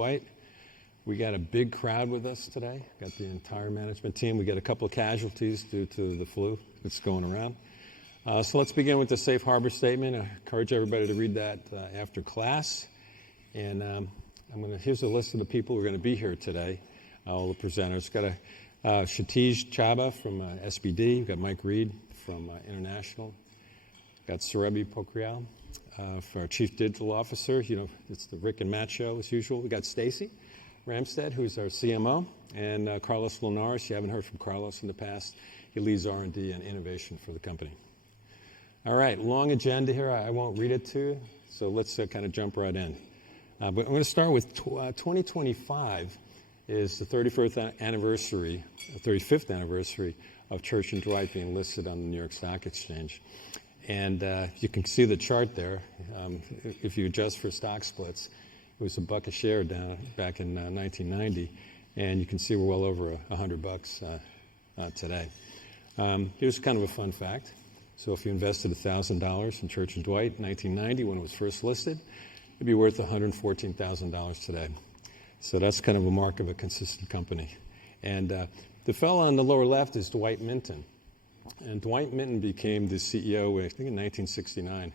Dwight. We got a big crowd with us today. Got the entire management team. We got a couple of casualties due to the flu that's going around. So let's begin with the safe harbor statement. I encourage everybody to read that after class. And here's a list of the people who are going to be here today, all the presenters. Got Kshitij Chhabra from SBD. We've got Mike Reed from International. Got Surabhi Pokhriyal for our Chief Digital Officer. You know, it's the Rick and Matt show as usual. We got Stacy Ramstead, who's our CMO, and Carlos Linares. You haven't heard from Carlos in the past. He leads R&D and innovation for the company. All right, long agenda here. I won't read it to you, so let's kind of jump right in. But I'm going to start with 2025 is the 35th anniversary of Church & Dwight being listed on the New York Stock Exchange. And you can see the chart there. If you adjust for stock splits, it was $1 a share down back in 1990, and you can see we're well over $100 today. Here's kind of a fun fact. So if you invested $1,000 in Church & Dwight in 1990 when it was first listed, it'd be worth $114,000 today. So that's kind of a mark of a consistent company. And the fellow on the lower left is Dwight Minton. And Dwight Minton became the CEO, I think, in 1969.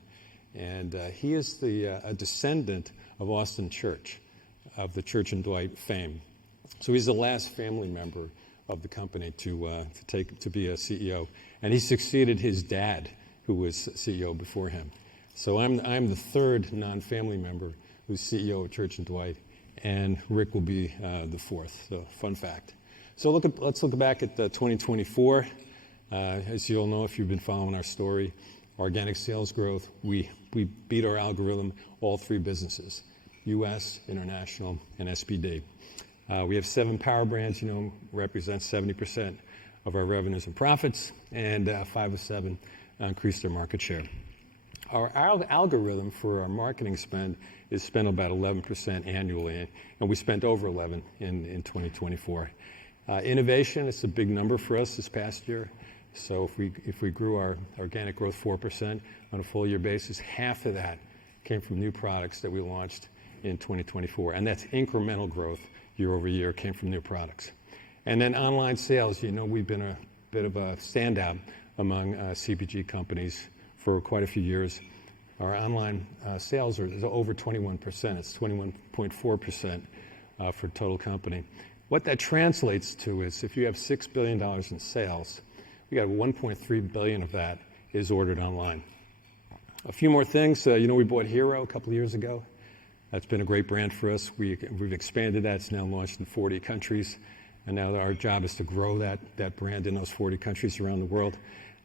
And he is a descendant of Austin Church, of the Church & Dwight fame. So he's the last family member of the company to be a CEO. And he succeeded his dad, who was CEO before him. So I'm the third non-family member who's CEO of Church & Dwight, and Rick will be the fourth. So fun fact. So let's look back at 2024. As you all know, if you've been following our story, organic sales growth, we beat our algorithm, all three businesses, U.S., International, and SBD. We have 7 power brands, represents 70% of our revenues and profits, and 5 of 7 increased their market share. Our algorithm for our marketing spend is spent about 11% annually, and we spent over 11 in 2024. Innovation, it's a big number for us this past year. So if we grew our organic growth 4% on a full year basis, half of that came from new products that we launched in 2024. And that's incremental growth year over year, came from new products. And then online sales, we've been a bit of a standout among CPG companies for quite a few years. Our online sales are over 21%. It's 21.4% for total company. What that translates to is if you have $6 billion in sales, we got 1.3 billion of that is ordered online. A few more things. We bought Hero a couple of years ago. That's been a great brand for us. We've expanded that. It's now launched in 40 countries. And now our job is to grow that brand in those 40 countries around the world.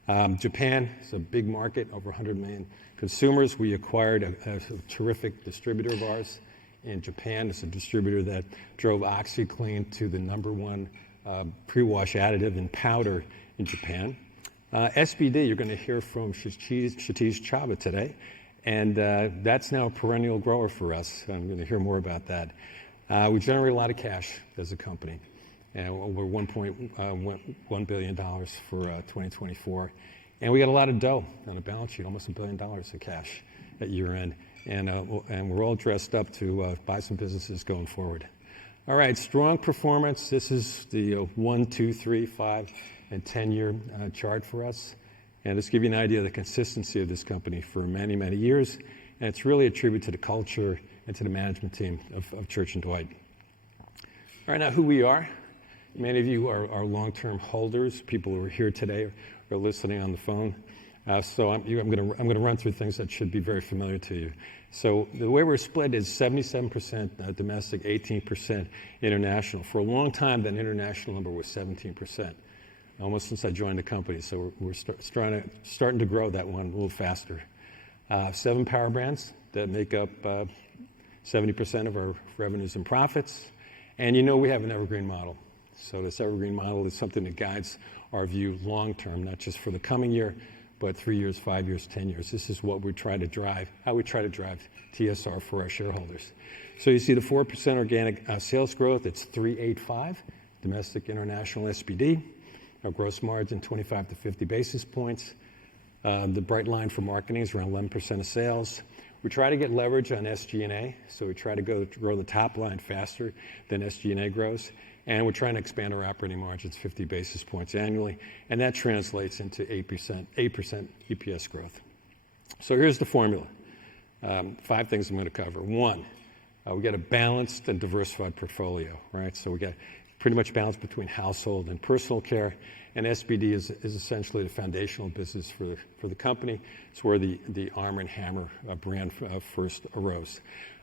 Japan is a big market, over 100 million consumers. We acquired a terrific distributor of ours in Japan. It's a distributor that drove OxyClean to the #1 pre-wash additive in powder in Japan. SBD, you're going to hear from Kshitij Chhabra today, and that's now a perennial grower for us. I'm going to hear more about that. We generate a lot of cash as a company, and over $1.1 billion for 2024. And we got a lot of dough on the balance sheet, almost $1 billion of cash at year end. And we're all dressed up to buy some businesses going forward. All right, strong performance. This is the 1, 2, 3, 5, and 10-year chart for us. And let's give you an idea of the consistency of this company for many, many years. And it's really a tribute to the culture and to the management team of Church & Dwight. All right, now who we are. Many of you are long-term holders. People who are here today are listening on the phone. So I'm going to run through things that should be very familiar to you. So the way we're split is 77% domestic, 18% international. For a long time, that international number was 17%, almost since I joined the company. So we're starting to grow that one a little faster. 7 power brands that make up 70% of our revenues and profits. And we have an evergreen model. So this evergreen model is something that guides our view long-term, not just for the coming year, but 3 years, 5 years, 10 years. This is what we try to drive, how we try to drive TSR for our shareholders. So you see the 4% organic sales growth. It's 385, domestic, international, SBD. Our gross margin, 25 to 50 basis points. The bright line for marketing is around 11% of sales. We try to get leverage on SG&A, so we try to grow the top line faster than SG&A grows. And we're trying to expand our operating margins 50 basis points annually, and that translates into 8% EPS growth. So here's the formula. 5 things I'm going to cover. 1, we got a balanced and diversified portfolio, right? So we got pretty much balanced between household and personal care, and SBD is essentially the foundational business for the company. It's where the Arm & Hammer brand first arose.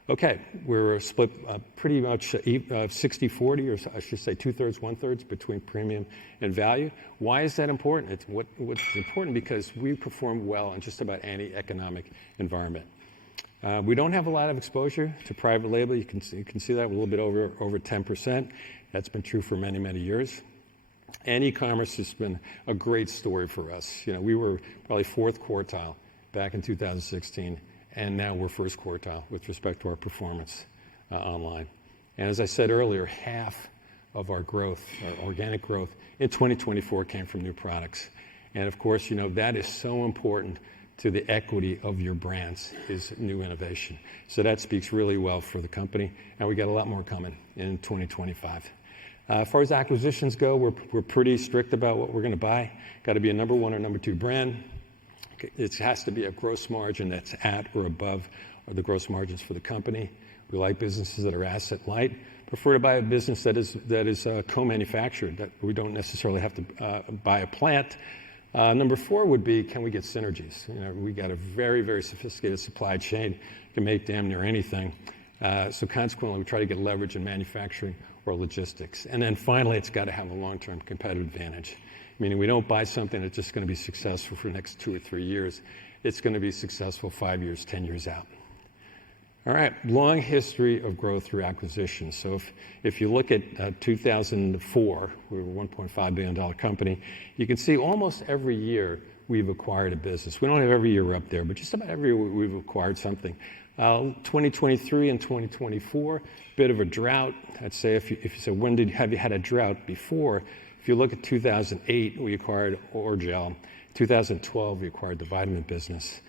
Okay, we're split pretty much 60-40, or I should say 2/3, 1/3 between premium and value. Why is that important? What's important because we perform well in just about any economic environment. We don't have a lot of exposure to private label. You can see that a little bit over 10%. That's been true for many, many years. And e-commerce has been a great story for us. We were probably 4th quartile back in 2016. And now we're 1st quartile with respect to our performance online. And as I said earlier, half of our growth, our organic growth in 2024 came from new products. And of course, that is so important to the equity of your brands is new innovation. So that speaks really well for the company. And we got a lot more coming in 2025. As far as acquisitions go, we're pretty strict about what we're going to buy. Got to be a number 1 or number 2 brand. It has to be a gross margin that's at or above the gross margins for the company. We like businesses that are asset light. Prefer to buy a business that is co-manufactured, that we don't necessarily have to buy a plant. Number 4 would be, can we get synergies? We got a very, very sophisticated supply chain. Can make damn near anything. So consequently, we try to get leverage in manufacturing or logistics. And then finally, it's got to have a long-term competitive advantage. Meaning we don't buy something that's just going to be successful for the next 2 or 3 years. It's going to be successful 5 years, 10 years out. All right, long history of growth through acquisitions. So if you look at 2004, we were a $1.5 billion company. You can see almost every year we've acquired a business. We don't have every year up there, but just about every year we've acquired something. 2023 and 2024, bit of a drought. I'd say if you say, have you had a drought before? If you look at 2008, we acquired Orgel. 2012, we acquired the vitamin business.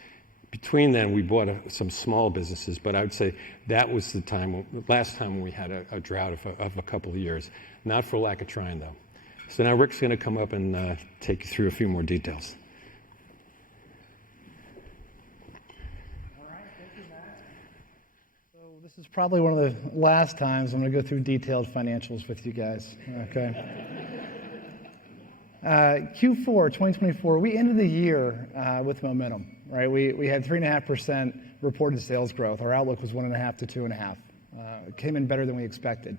Between then, we bought some small businesses, but I would say that was the last time when we had a drought of a couple of years. Not for lack of trying, though. So now Rick's going to come up and take you through a few more details. All right, thank you, Matt. So this is probably one of the last times I'm going to go through detailed financials with you guys. Okay. Q4 2024, we ended the year with momentum, right? We had 3.5% reported sales growth. Our outlook was 1.5 to 2.5. It came in better than we expected.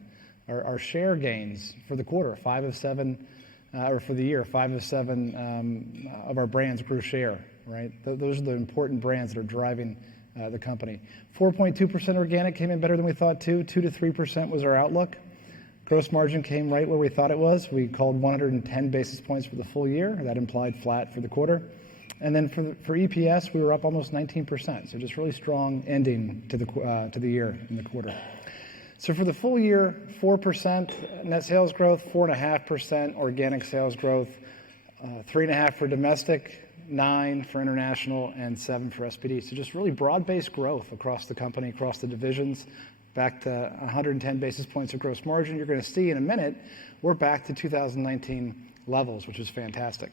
Our share gains for the quarter, 5 of 7, or for the year, 5 of 7 of our brands grew share, right? Those are the important brands that are driving the company. 4.2% organic came in better than we thought too. 2 to 3% was our outlook. Gross margin came right where we thought it was. We called 110 basis points for the full year. That implied flat for the quarter. And then for EPS, we were up almost 19%. So just really strong ending to the year in the quarter. So for the full year, 4% net sales growth, 4.5% organic sales growth, 3.5% for domestic, 9% for international, and 7% for SPD. So just really broad-based growth across the company, across the divisions. Back to 110 basis points of gross margin. You're going to see in a minute, we're back to 2019 levels, which is fantastic.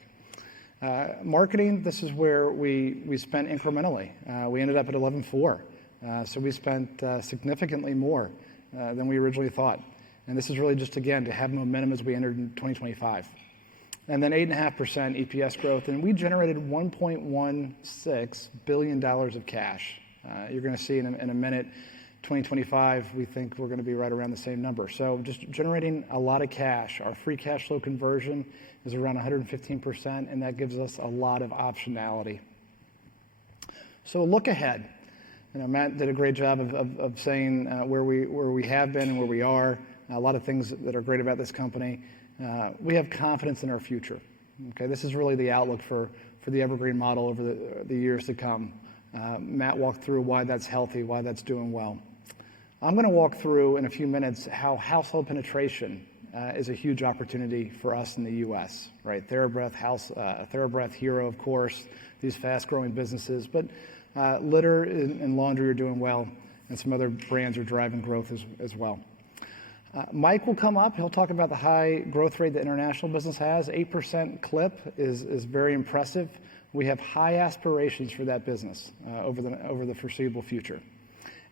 Marketing, this is where we spent incrementally. We ended up at 11.4. So we spent significantly more than we originally thought. And this is really just, again, to have momentum as we entered in 2025. And then 8.5% EPS growth. And we generated $1.16 billion of cash. You're going to see in a minute, 2025, we think we're going to be right around the same number. So just generating a lot of cash. Our free cash flow conversion is around 115%, and that gives us a lot of optionality. So look ahead. Matt did a great job of saying where we have been and where we are. A lot of things that are great about this company. We have confidence in our future. Okay, this is really the outlook for the Evergreen model over the years to come. Matt walked through why that's healthy, why that's doing well. I'm going to walk through in a few minutes how household penetration is a huge opportunity for us in the U.S., right? TheraBreath, Hero, of course, these fast-growing businesses. But Litter and laundry are doing well, and some other brands are driving growth as well. Mike will come up. He'll talk about the high growth rate the international business has. 8% clip is very impressive. We have high aspirations for that business over the foreseeable future.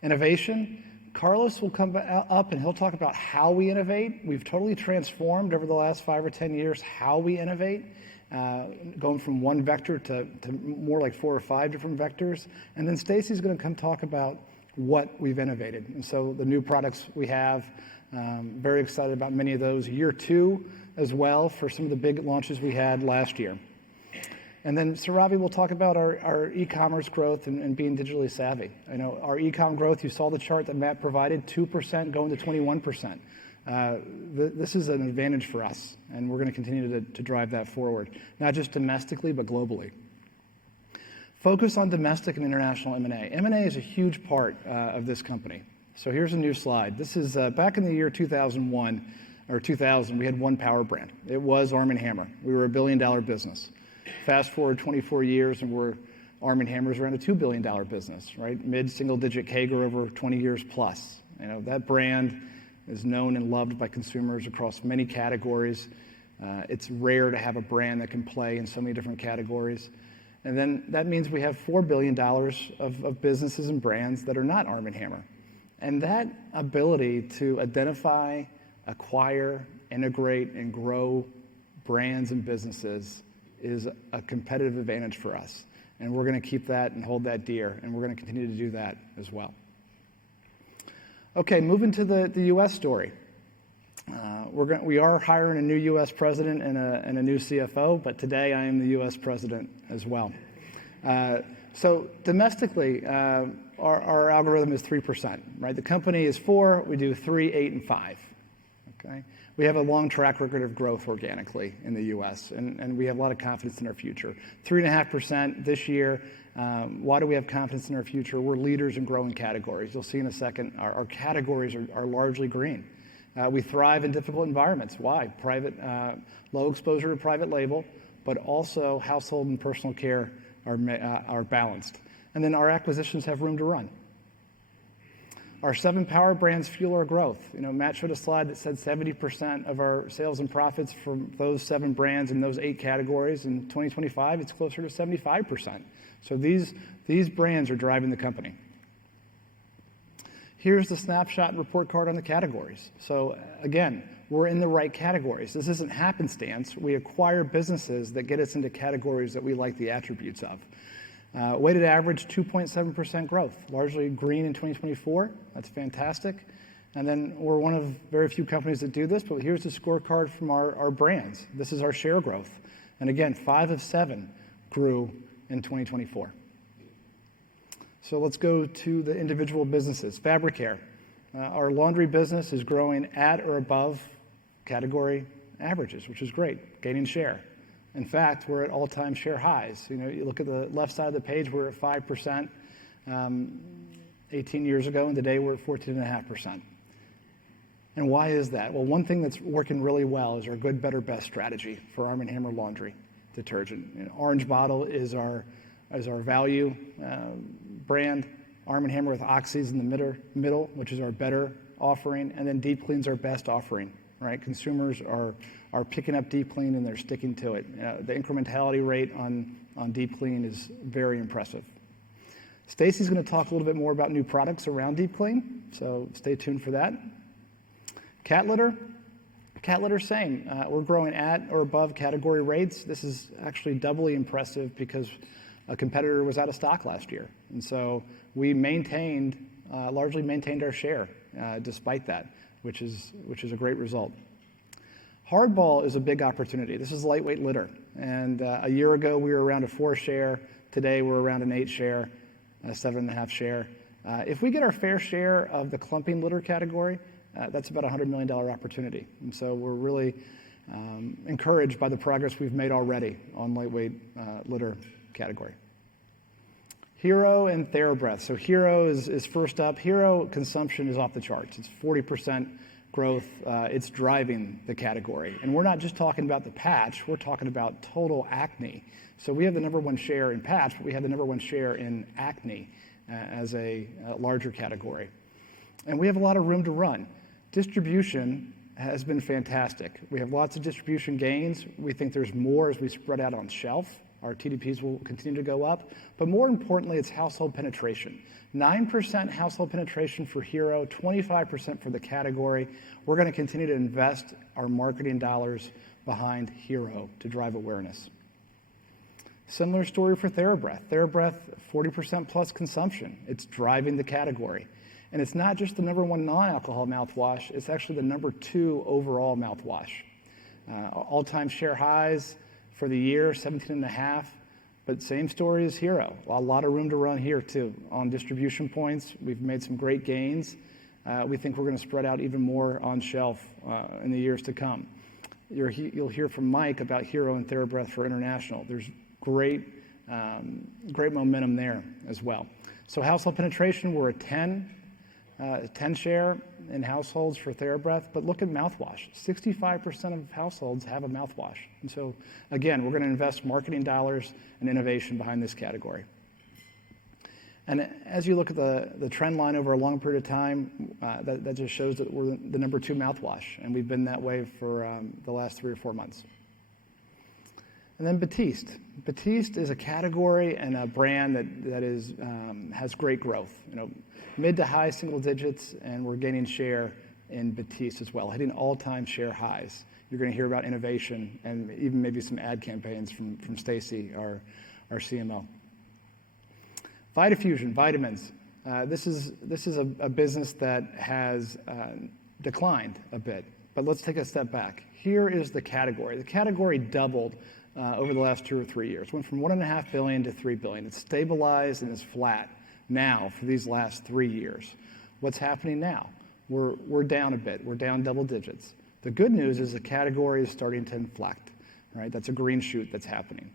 Innovation, Carlos will come up and he'll talk about how we innovate. We've totally transformed over the last 5 or 10 years how we innovate, going from one vector to more like 4 or 5 different vectors. And then Stacy's going to come talk about what we've innovated. And so the new products we have, very excited about many of those. Year 2 as well for some of the big launches we had last year. And then Sarabi will talk about our e-commerce growth and being digitally savvy. I know our e-com growth, you saw the chart that Matt provided, 2% going to 21%. This is an advantage for us, and we're going to continue to drive that forward, not just domestically, but globally. Focus on domestic and international M&A. M&A is a huge part of this company. So here's a new slide. This is back in the year 2001 or 2000, we had one power brand. It was Arm & Hammer. We were a $1 billion business. Fast forward 24 years, and Arm & Hammer's around a $2 billion business, right? Mid-single-digit CAGR over 20 years plus. You know, that brand is known and loved by consumers across many categories. It's rare to have a brand that can play in so many different categories. And then that means we have $4 billion of businesses and brands that are not Arm & Hammer. And that ability to identify, acquire, integrate, and grow brands and businesses is a competitive advantage for us. And we're going to keep that and hold that dear, and we're going to continue to do that as well. Okay, moving to the U.S. story. We are hiring a new U.S. president and a new CFO, but today I am the U.S. president as well. So domestically, our algorithm is 3%, right? The company is 4, we do 3, 8, and 5, okay? We have a long track record of growth organically in the U.S., and we have a lot of confidence in our future. 3.5% this year. Why do we have confidence in our future? We're leaders in growing categories. You'll see in a second, our categories are largely green. We thrive in difficult environments. Why? Low exposure to private label, but also household and personal care are balanced. And then our acquisitions have room to run. Our 7 power brands fuel our growth. You know, Matt showed a slide that said 70% of our sales and profits from those 7 brands in those 8 categories. In 2025, it's closer to 75%. So these brands are driving the company. Here's the snapshot and report card on the categories. So again, we're in the right categories. This isn't happenstance. We acquire businesses that get us into categories that we like the attributes of. Weighted average 2.7% growth, largely green in 2024. That's fantastic. And then we're one of very few companies that do this, but here's the scorecard from our brands. This is our share growth. And again, 5 of 7 grew in 2024. So let's go to the individual businesses. Fabric care. Our laundry business is growing at or above category averages, which is great, gaining share. In fact, we're at all-time share highs. You know, you look at the left side of the page, we're at 5% 18 years ago, and today we're at 14.5%. And why is that? Well, one thing that's working really well is our good, better, best strategy for Arm & Hammer laundry detergent. An orange bottle is our value brand. Arm & Hammer with Oxy's in the middle, which is our better offering, and then Deep Clean's our best offering. Right? Consumers are picking up Deep Clean and they're sticking to it. The incrementality rate on Deep Clean is very impressive. Stacy's going to talk a little bit more about new products around Deep Clean, so stay tuned for that. Cat litter, same. We're growing at or above category rates. This is actually doubly impressive because a competitor was out of stock last year, and so we largely maintained our share despite that, which is a great result. Hardball is a big opportunity. This is lightweight litter, and a year ago we were around a 4 share. Today we're around an 8 share, a 7.5 share. If we get our fair share of the clumping litter category, that's about a $100 million opportunity. And so we're really encouraged by the progress we've made already on lightweight litter category. Hero and TheraBreath. So Hero is first up. Hero consumption is off the charts. It's 40% growth, it's driving the category. And we're not just talking about the patch, we're talking about total acne. So we have the #1 share in patch, but we have the #1 share in acne as a larger category. And we have a lot of room to run. Distribution has been fantastic. We have lots of distribution gains. We think there's more as we spread out on shelf. Our TDPs will continue to go up. But more importantly, it's household penetration. 9% household penetration for Hero, 25% for the category. We're going to continue to invest our marketing dollars behind Hero to drive awareness. Similar story for TheraBreath. TheraBreath, 40% plus consumption. It's driving the category. And it's not just the #1 non-alcohol mouthwash, it's actually the #2 overall mouthwash. All-time share highs for the year, 17.5, but same story as Hero. A lot of room to run here too. On distribution points, we've made some great gains. We think we're going to spread out even more on shelf in the years to come. You'll hear from Mike about Hero and TheraBreath for international. There's great momentum there as well. So household penetration, we're a 10 share in households for TheraBreath, but look at mouthwash. 65% of households have a mouthwash. And so, again, we're going to invest marketing dollars and innovation behind this category. And as you look at the trend line over a long period of time, that just shows that we're the #2 mouthwash, and we've been that way for the last 3 or 4 months. And then Batiste. Batiste is a category and a brand that has great growth. Mid to high single digits, and we're gaining share in Batiste as well, hitting all-time share highs. You're going to hear about innovation and even maybe some ad campaigns from Stacy, our CMO. Vitafusion, vitamins. This is a business that has declined a bit, but let's take a step back. Here is the category. The category doubled over the last 2 or 3 years. Went from $1.5 billion to $3 billion. It's stabilized and is flat now for these last 3 years. What's happening now? We're down a bit. We're down double digits. The good news is the category is starting to inflect. Right? That's a green shoot that's happening.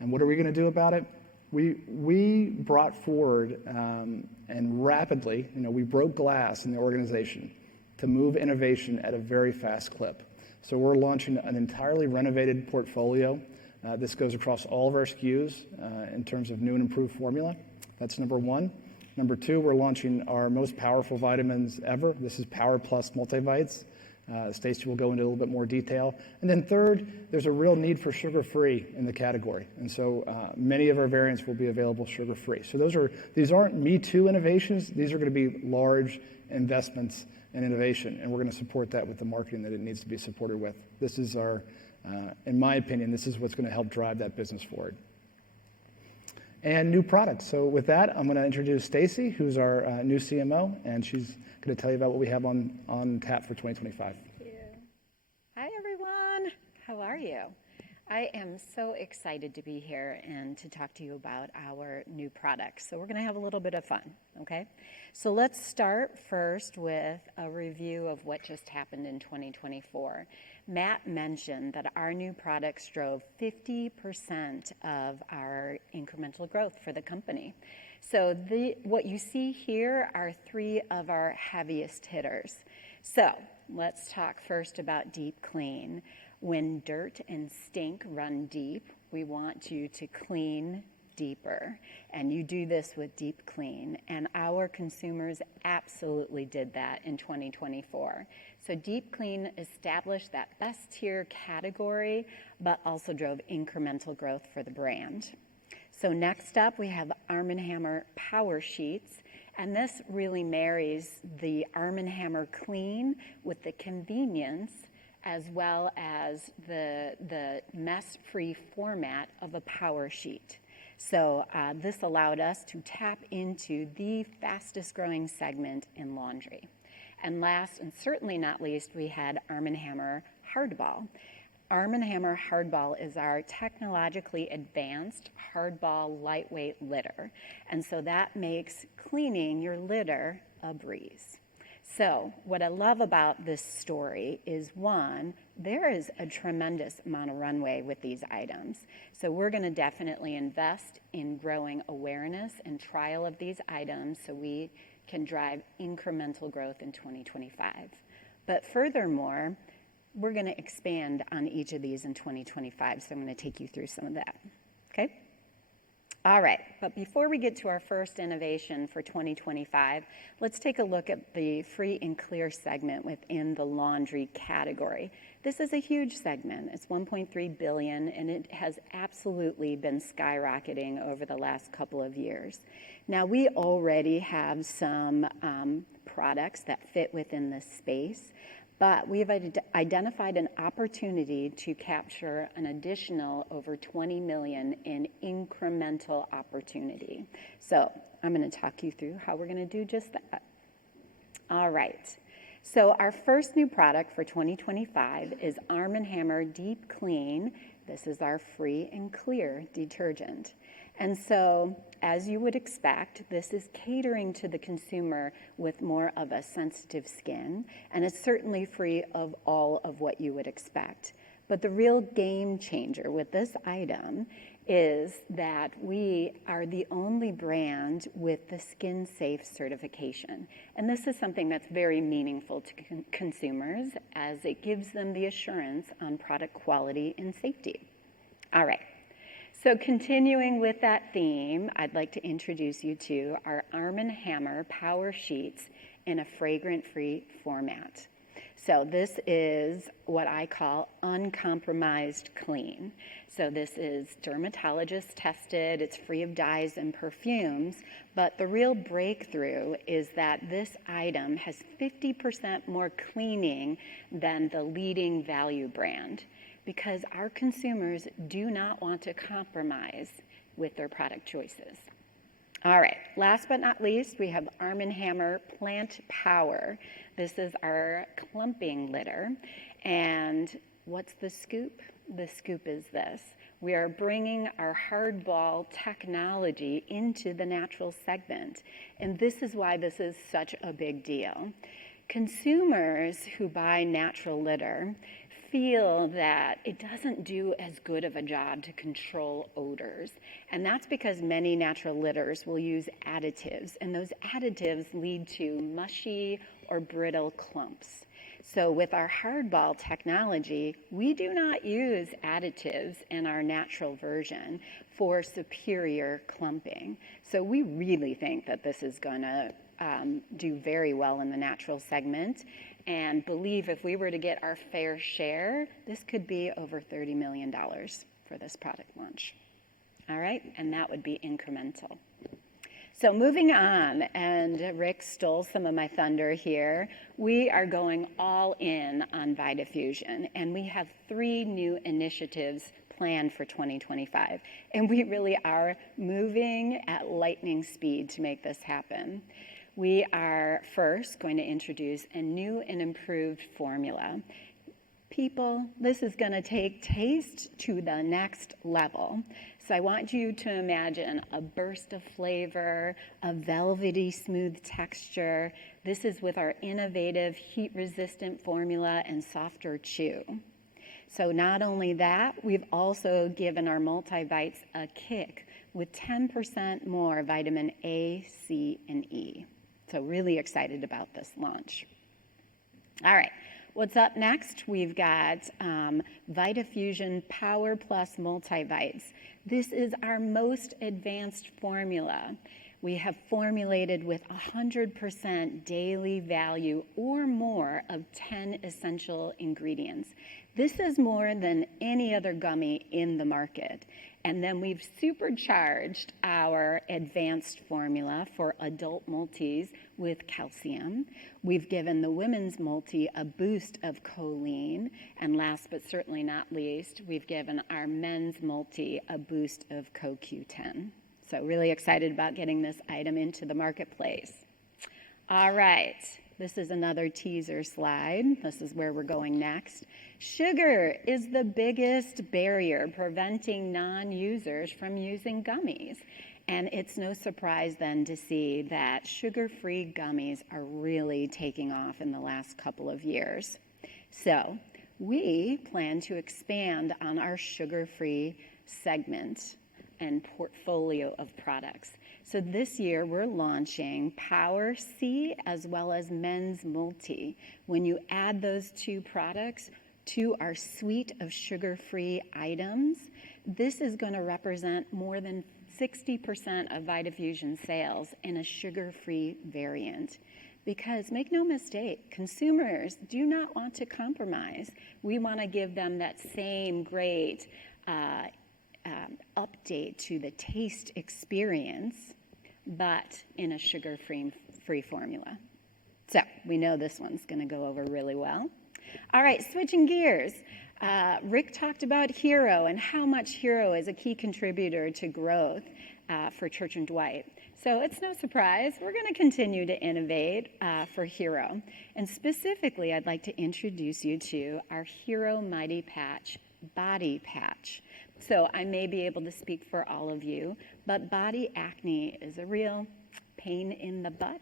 And what are we going to do about it? We brought forward and rapidly, we broke glass in the organization to move innovation at a very fast clip. So we're launching an entirely renovated portfolio. This goes across all of our SKUs in terms of new and improved formula. That's #1. #2, we're launching our most powerful vitamins ever. This is Power Plus Multivites. Stacy will go into a little bit more detail. And then third, there's a real need for sugar-free in the category. And so many of our variants will be available sugar-free. So these aren't me-too innovations. These are going to be large investments in innovation, and we're going to support that with the marketing that it needs to be supported with. This is in my opinion, this is what's going to help drive that business forward. And new products. So with that, I'm going to introduce Stacy, who's our new CMO, and she's going to tell you about what we have on tap for 2025. Thank you. Hi, everyone. How are you? I am so excited to be here and to talk to you about our new products. So we're going to have a little bit of fun, okay? So let's start first with a review of what just happened in 2024. Matt mentioned that our new products drove 50% of our incremental growth for the company. So what you see here are 3 of our heaviest hitters. So let's talk first about Deep Clean. When dirt and stink run deep, we want you to clean deeper. And you do this with Deep Clean. And our consumers absolutely did that in 2024. So Deep Clean established that best tier category, but also drove incremental growth for the brand. So next up, we have Arm & Hammer Power Sheets. And this really marries the Arm & Hammer Clean with the convenience as well as the mess-free format of a power sheet. So this allowed us to tap into the fastest growing segment in laundry. And last and certainly not least, we had Arm & Hammer Hardball. Arm & Hammer Hardball is our technologically advanced hardball lightweight litter. And so that makes cleaning your litter a breeze. So what I love about this story is, one, there is a tremendous amount of runway with these items. So we're going to definitely invest in growing awareness and trial of these items so we can drive incremental growth in 2025. But furthermore, we're going to expand on each of these in 2025, so I'm going to take you through some of that, okay? All right, but before we get to our first innovation for 2025, let's take a look at the free and clear segment within the laundry category. This is a huge segment. It's $1.3 billion, and it has absolutely been skyrocketing over the last couple of years. Now, we already have some products that fit within this space, but we have identified an opportunity to capture an additional over $20 million in incremental opportunity. So I'm going to talk you through how we're going to do just that. All right. So our first new product for 2025 is Arm & Hammer Deep Clean. This is our free and clear detergent. And so, as you would expect, this is catering to the consumer with more of a sensitive skin, and it's certainly free of all of what you would expect. But the real game changer with this item is that we are the only brand with the Skin Safe certification. And this is something that's very meaningful to consumers, as it gives them the assurance on product quality and safety. All right. So continuing with that theme, I'd like to introduce you to our Arm & Hammer Power Sheets in a fragrant-free format. So this is what I call uncompromised clean. So this is dermatologist tested, it's free of dyes and perfumes, but the real breakthrough is that this item has 50% more cleaning than the leading value brand, because our consumers do not want to compromise with their product choices. All right, last but not least, we have Arm & Hammer Plant Power. This is our clumping litter. And what's the scoop? The scoop is this. We are bringing our hardball technology into the natural segment. And this is why this is such a big deal. Consumers who buy natural litter feel that it doesn't do as good of a job to control odors. And that's because many natural litters will use additives, and those additives lead to mushy or brittle clumps. So with our hardball technology, we do not use additives in our natural version for superior clumping. So we really think that this is going to do very well in the natural segment, and believe if we were to get our fair share, this could be over $30 million for this product launch. All right, and that would be incremental. So moving on, and Rick stole some of my thunder here, we are going all in on Vitafusion, and we have 3 new initiatives planned for 2025, and we really are moving at lightning speed to make this happen. We are first going to introduce a new and improved formula. People, this is going to take taste to the next level. So I want you to imagine a burst of flavor, a velvety smooth texture. This is with our innovative heat-resistant formula and softer chew. So not only that, we've also given our multivites a kick with 10% more vitamin A, C, and E. So really excited about this launch. All right, what's up next? We've got Vitafusion Power Plus Multivites. This is our most advanced formula. We have formulated with 100% daily value or more of 10 essential ingredients. This is more than any other gummy in the market. And then we've supercharged our advanced formula for adult multis with calcium. We've given the women's multi a boost of choline. And last but certainly not least, we've given our men's multi a boost of CoQ10. So really excited about getting this item into the marketplace. All right, this is another teaser slide. This is where we're going next. Sugar is the biggest barrier preventing non-users from using gummies. And it's no surprise then to see that sugar-free gummies are really taking off in the last couple of years. So we plan to expand on our sugar-free segment and portfolio of products. So this year we're launching Power C as well as Men's Multi. When you add those two products to our suite of sugar-free items, this is going to represent more than 60% of Vitafusion sales in a sugar-free variant. Because make no mistake, consumers do not want to compromise. We want to give them that same great update to the taste experience, but in a sugar-free formula. So we know this one's going to go over really well. All right, switching gears. Rick talked about Hero and how much Hero is a key contributor to growth for Church and Dwight. So it's no surprise, we're going to continue to innovate for Hero. And specifically, I'd like to introduce you to our Hero Mighty Patch Body Patch. So I may be able to speak for all of you, but body acne is a real pain in the butt.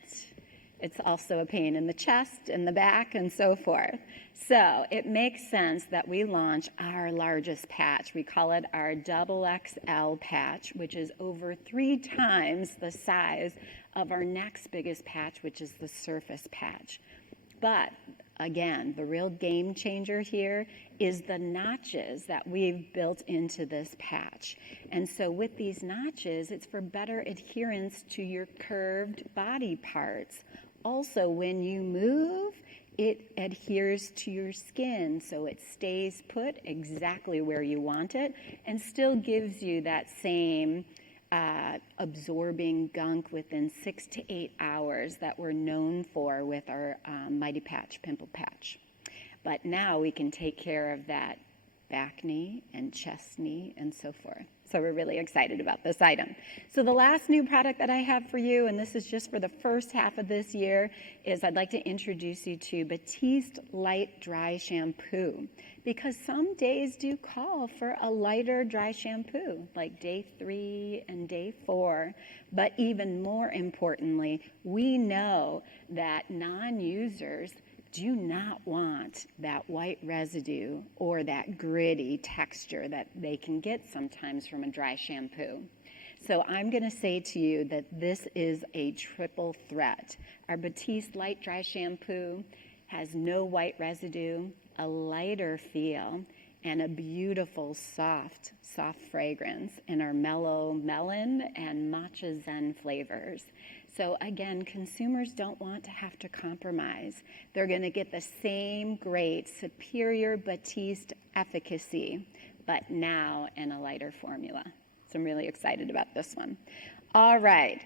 It's also a pain in the chest, in the back, and so forth. So it makes sense that we launch our largest patch. We call it our XXL patch, which is over 3 times the size of our next biggest patch, which is the Surface Patch. But again, the real game changer here is the notches that we've built into this patch. And so with these notches, it's for better adherence to your curved body parts. Also, when you move, it adheres to your skin, so it stays put exactly where you want it and still gives you that same absorbing gunk within 6 to 8 hours that we're known for with our Mighty Patch Pimple Patch. But now we can take care of that back knee and chest knee and so forth. So we're really excited about this item. So the last new product that I have for you, and this is just for the first half of this year, is I'd like to introduce you to Batiste Light Dry Shampoo. Because some days do call for a lighter dry shampoo, like day 3 and day 4. But even more importantly, we know that non-users do not want that white residue or that gritty texture that they can get sometimes from a dry shampoo. So I'm going to say to you that this is a triple threat. Our Batiste Light Dry Shampoo has no white residue, a lighter feel, and a beautiful soft fragrance in our mellow melon and matcha zen flavors. So again, consumers don't want to have to compromise. They're going to get the same great superior Batiste efficacy, but now in a lighter formula. So I'm really excited about this one. All right.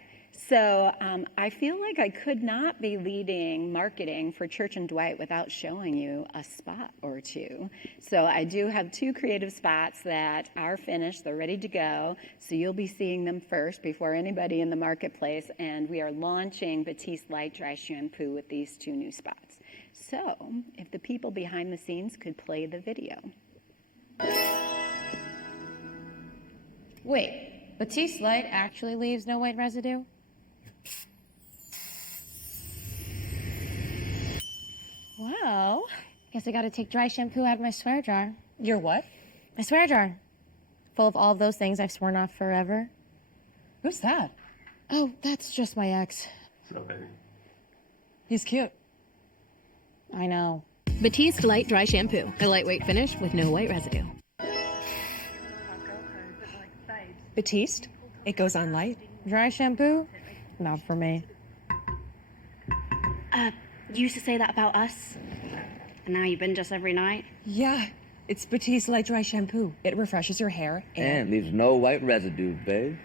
So I feel like I could not be leading marketing for Church and Dwight without showing you a spot or two. So I do have 2 creative spots that are finished. They're ready to go. So you'll be seeing them first before anybody in the marketplace. And we are launching Batiste Light Dry Shampoo with these 2 new spots. So if the people behind the scenes could play the video. Wait, Batiste Light actually leaves no white residue? Well, guess I gotta take dry shampoo out of my swear jar. Your what? My swear jar. Full of all of those things I've sworn off forever. Who's that? Oh, that's just my ex. So, baby. He's cute. I know. Batiste Light Dry Shampoo. A lightweight finish with no white residue. Batiste? It goes on light? Dry shampoo? Not for me. You used to say that about us, and now you binge us every night. Yeah, it's Batiste Light Dry Shampoo. It refreshes your hair And leaves no white residue, babe.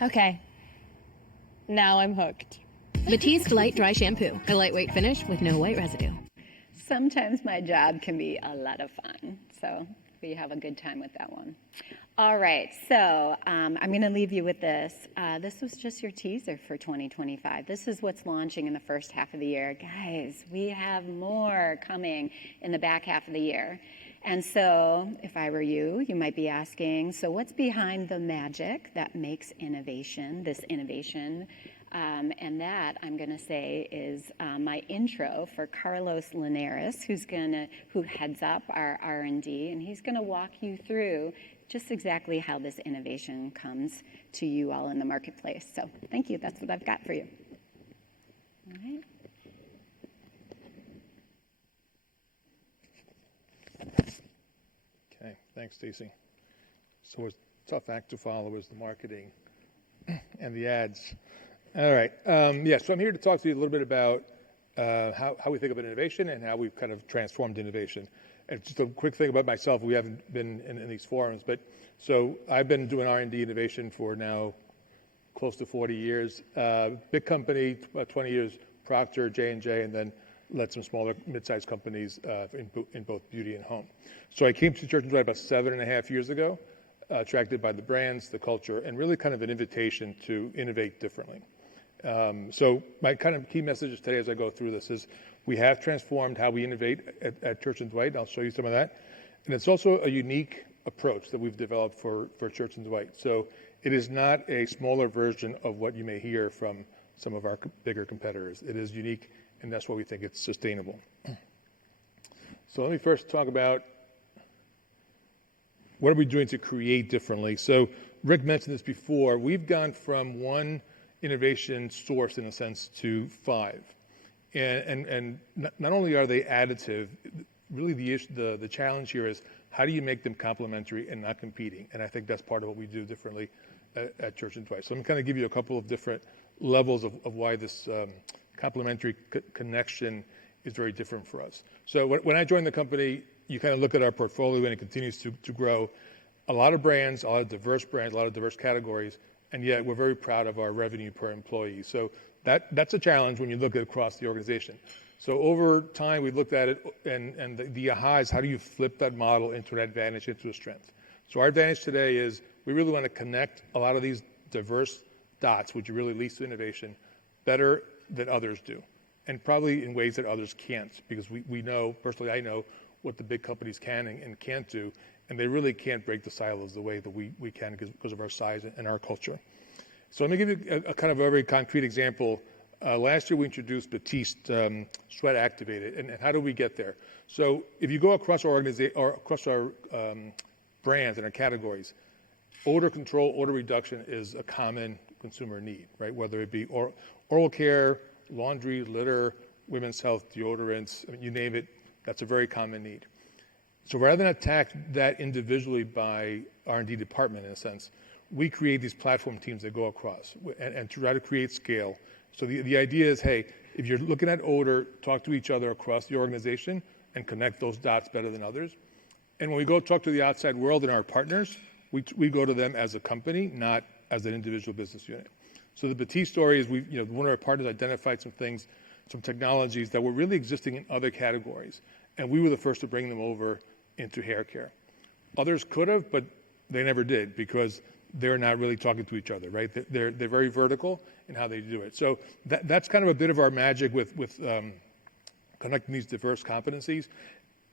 Okay. Now I'm hooked. Batiste Light Dry Shampoo. A lightweight finish with no white residue. Sometimes my job can be a lot of fun, so we have a good time with that one. All right, so I'm going to leave you with this. This was just your teaser for 2025. This is what's launching in the first half of the year. Guys, we have more coming in the back half of the year. And so if I were you, you might be asking, so what's behind the magic that makes innovation, this innovation, And that, I'm going to say, is my intro for Carlos Linares, who heads up our R&D, and he's going to walk you through just exactly how this innovation comes to you all in the marketplace. So thank you. That's what I've got for you. All right. Okay, thanks, Stacy. So a tough act to follow is the marketing and the ads. All right, so I'm here to talk to you a little bit about how we think about innovation and how we've kind of transformed innovation. And just a quick thing about myself, we haven't been in these forums, but so I've been doing R&D innovation for now close to 40 years. Big company, about 20 years, Procter, J&J, and then led some smaller mid-sized companies in both beauty and home. So I came to Church & Dwight about 7.5 years ago, attracted by the brands, the culture, and really kind of an invitation to innovate differently. So my kind of key messages today as I go through this is we have transformed how we innovate at Church & Dwight. I'll show you some of that. And it's also a unique approach that we've developed for Church & Dwight. So it is not a smaller version of what you may hear from some of our bigger competitors. It is unique, and that's why we think it's sustainable. So let me first talk about what are we doing to create differently. So Rick mentioned this before. We've gone from one innovation source, in a sense, to 5. And not only are they additive, really the challenge here is how do you make them complementary and not competing? And I think that's part of what we do differently at Church & Dwight. So I'm going to give you a couple of different levels of why this complementary connection is very different for us. So when I joined the company, you kind of look at our portfolio and it continues to grow. A lot of brands, a lot of diverse brands, a lot of diverse categories, and yet we're very proud of our revenue per employee. So that's a challenge when you look at across the organization. So over time, we've looked at it, and the aha is how do you flip that model into an advantage, into a strength? So our advantage today is we really want to connect a lot of these diverse dots, which really leads to innovation, better than others do, and probably in ways that others can't, because we know, personally I know, what the big companies can and can't do, and they really can't break the silos the way that we can because of our size and our culture. So let me give you a kind of a very concrete example. Last year we introduced Batiste Sweat Activated, and how do we get there? So if you go across our organization or across our brands and our categories, odor control, odor reduction is a common consumer need, right? Whether it be oral care, laundry, litter, women's health, deodorants, I mean, you name it, that's a very common need. So rather than attack that individually by R&D department, in a sense, we create these platform teams that go across and try to create scale. So the idea is, hey, if you're looking at odor, talk to each other across the organization and connect those dots better than others. And when we go talk to the outside world and our partners, we go to them as a company, not as an individual business unit. So the Batiste story is one of our partners identified some things, some technologies that were really existing in other categories, and we were the first to bring them over into hair care. Others could have, but they never did because they're not really talking to each other, right? They're very vertical in how they do it. So that's kind of a bit of our magic with connecting these diverse competencies.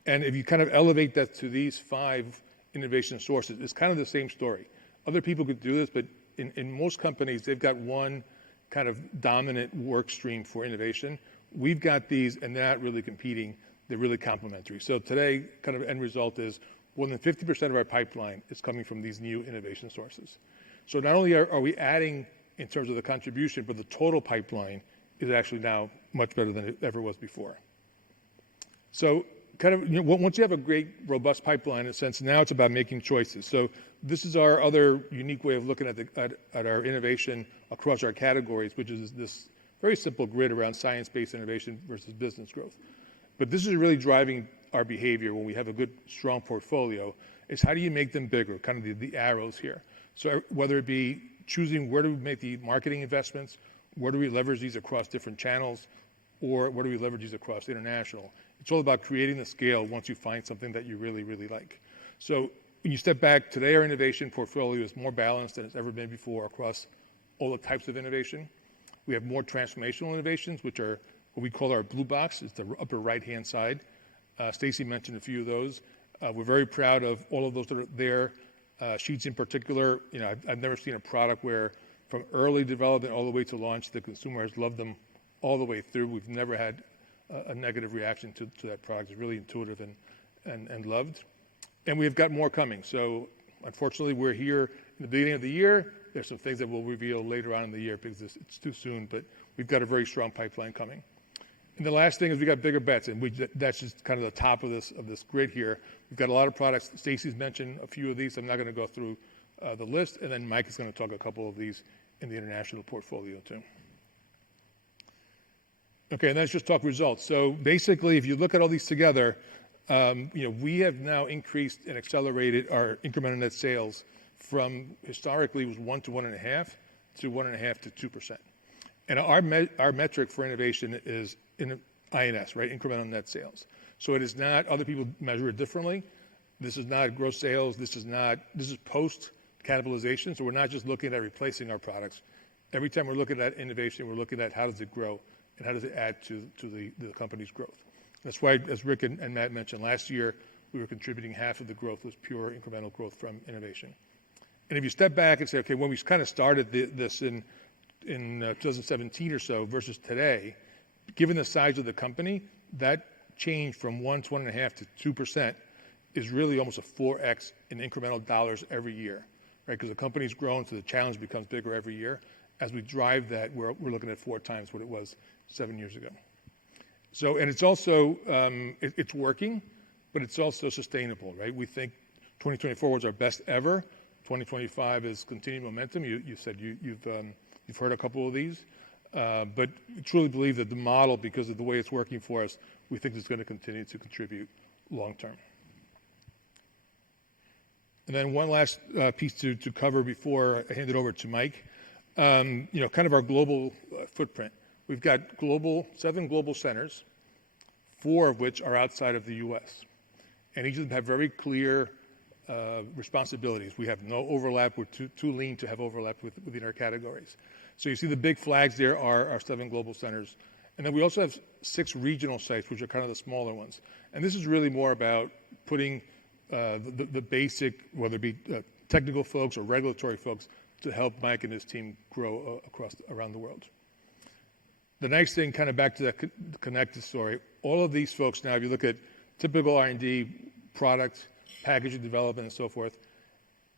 And if you kind of elevate that to these 5 innovation sources, it's kind of the same story. Other people could do this, but in most companies, they've got one kind of dominant work stream for innovation. We've got these, and they're not really competing. They're really complementary. So today, kind of end result is more than 50% of our pipeline is coming from these new innovation sources. So not only are we adding in terms of the contribution, but the total pipeline is actually now much better than it ever was before. So kind of once you have a great, robust pipeline, in a sense, now it's about making choices. So this is our other unique way of looking at our innovation across our categories, which is this very simple grid around science-based innovation versus business growth. But this is really driving our behavior when we have a good, strong portfolio, is how do you make them bigger, kind of the arrows here. So whether it be choosing where do we make the marketing investments, where do we leverage these across different channels, or where do we leverage these across international. It's all about creating the scale once you find something that you really, really like. So when you step back, today our innovation portfolio is more balanced than it's ever been before across all the types of innovation. We have more transformational innovations, which are what we call our blue box. It's the upper right-hand side. Stacy mentioned a few of those. We're very proud of all of those that are there. Sheets in particular, I've never seen a product where from early development all the way to launch. The consumer has loved them all the way through. We've never had a negative reaction to that product. It's really intuitive and loved. And we've got more coming. So unfortunately, we're here in the beginning of the year. There's some things that we'll reveal later on in the year because it's too soon, but we've got a very strong pipeline coming. And the last thing is we got bigger bets, and that's just kind of the top of this grid here. We've got a lot of products. Stacy's mentioned a few of these. I'm not going to go through the list, and then Mike is going to talk a couple of these in the international portfolio too. Okay, and let's just talk results. So basically, if you look at all these together, we have now increased and accelerated our incremental net sales from historically it was 1 to 1.5 to 1.5 to 2%. And our metric for innovation is in INS, right? Incremental net sales. So it is not, other people measure it differently. This is not gross sales. This is post cannibalization. So we're not just looking at replacing our products. Every time we're looking at innovation, we're looking at how does it grow and how does it add to the company's growth. That's why, as Rick and Matt mentioned, last year we were contributing half of the growth was pure incremental growth from innovation. And if you step back and say, okay, when we kind of started this in 2017 or so versus today, given the size of the company, that change from 1 to 1.5 to 2% is really almost a 4x in incremental dollars every year, right? Because the company's grown, so the challenge becomes bigger every year. As we drive that, we're looking at 4 times what it was 7 years ago. So, and it's also, it's working, but it's also sustainable, right? We think 2024 was our best ever. 2025 is continued momentum. You said you've heard a couple of these, but we truly believe that the model, because of the way it's working for us, we think it's going to continue to contribute long term. And then one last piece to cover before I hand it over to Mike. Kind of our global footprint. We've got 7 global centers, 4 of which are outside of the U.S. And each of them have very clear responsibilities. We have no overlap. We're too lean to have overlap within our categories. So you see the big flags there are our 7 global centers. And then we also have 6 regional sites, which are kind of the smaller ones. And this is really more about putting the basic, whether it be technical folks or regulatory folks, to help Mike and his team grow around the world. The next thing, kind of back to that connected story, all of these folks now, if you look at typical R&D, product, packaging development, and so forth,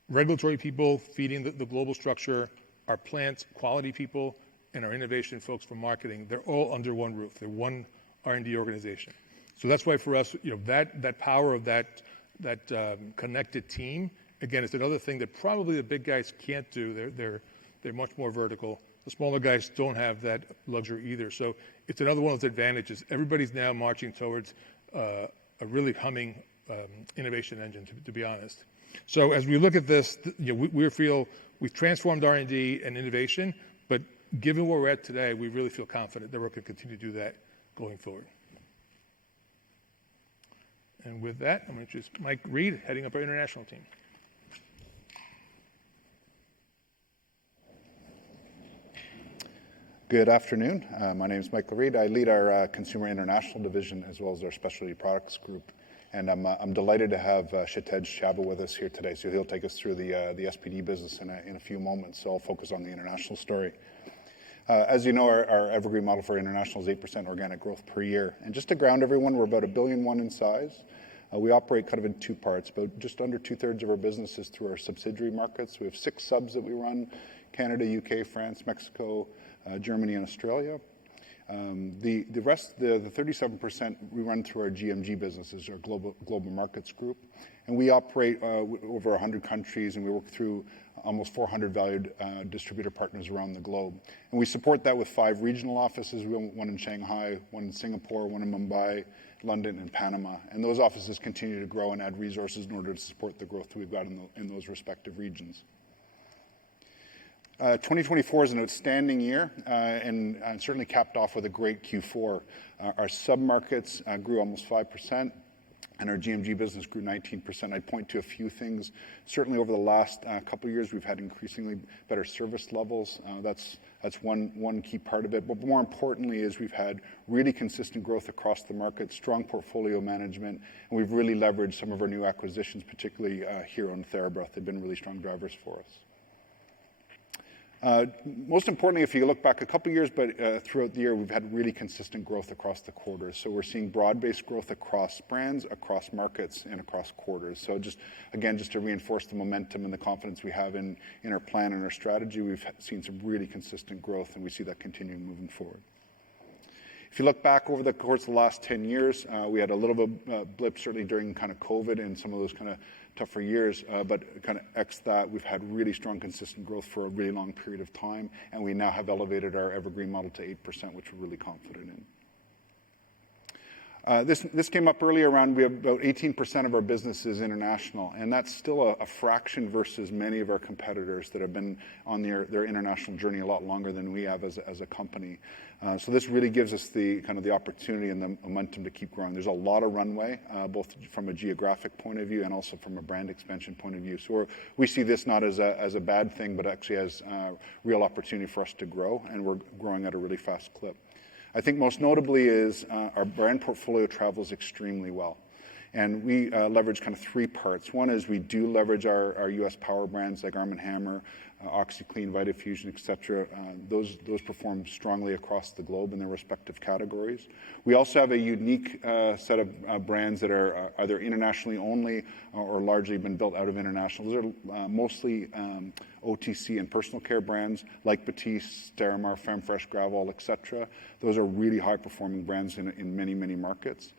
regulatory people feeding the global structure, our plant quality people, and our innovation folks for marketing, they're all under one roof. They're one R&D organization. So that's why for us, that power of that connected team, again, it's another thing that probably the big guys can't do. They're much more vertical. The smaller guys don't have that luxury either. So it's another one of those advantages. Everybody's now marching towards a really humming innovation engine, to be honest. So as we look at this, we feel we've transformed R&D and innovation, but given where we're at today, we really feel confident that we're going to continue to do that going forward. And with that, I'm going to introduce Mike Reed, heading up our international team. Good afternoon. My name is Michael Reed. I lead our Consumer International Division as well as our Specialty Products Group. And I'm delighted to have Kshitij Chhabra with us here today. So he'll take us through the SPD business in a few moments. So I'll focus on the international story. As you know, our evergreen model for international is 8% organic growth per year. And just to ground everyone, we're about $1.1 billion in size. We operate kind of in 2 parts, but just under 2/3 of our business is through our subsidiary markets. We have 6 subs that we run: Canada, UK, France, Mexico, Germany, and Australia. The rest, the 37%, we run through our GMG businesses, our global markets group. And we operate over 100 countries, and we work through almost 400 valued distributor partners around the globe. And we support that with 5 regional offices, one in Shanghai, one in Singapore, one in Mumbai, London, and Panama. And those offices continue to grow and add resources in order to support the growth that we've got in those respective regions. 2024 is an outstanding year and certainly capped off with a great Q4. Our sub-markets grew almost 5%, and our GMG business grew 19%. I'd point to a few things. Certainly over the last couple of years, we've had increasingly better service levels. That's one key part of it. But more importantly is we've had really consistent growth across the market, strong portfolio management, and we've really leveraged some of our new acquisitions, particularly here on TheraBreath. They've been really strong drivers for us. Most importantly, if you look back a couple years, but throughout the year, we've had really consistent growth across the quarters. So we're seeing broad-based growth across brands, across markets, and across quarters. So just to reinforce the momentum and the confidence we have in our plan and our strategy, we've seen some really consistent growth, and we see that continuing moving forward. If you look back over the course of the last 10 years, we had a little bit of blip certainly during kind of COVID and some of those kind of tougher years, but kind of X that, we've had really strong consistent growth for a really long period of time, and we now have elevated our evergreen model to 8%, which we're really confident in. This came up earlier around, we have about 18% of our business is international, and that's still a fraction versus many of our competitors that have been on their international journey a lot longer than we have as a company. So this really gives us the opportunity and the momentum to keep growing. There's a lot of runway, both from a geographic point of view and also from a brand expansion point of view. So we see this not as a bad thing, but actually as real opportunity for us to grow, and we're growing at a really fast clip. I think most notably is our brand portfolio travels extremely well. And we leverage kind of three parts. One is we do leverage our U.S. power brands like Arm & Hammer, OxiClean, Vitafusion, et cetera. Those perform strongly across the globe in their respective categories. We also have a unique set of brands that are either internationally only or largely been built out of international. Those are mostly OTC and personal care brands like Batiste, Sterimar, Femfresh, Gravol, et cetera. Those are really high-performing brands in many, many markets.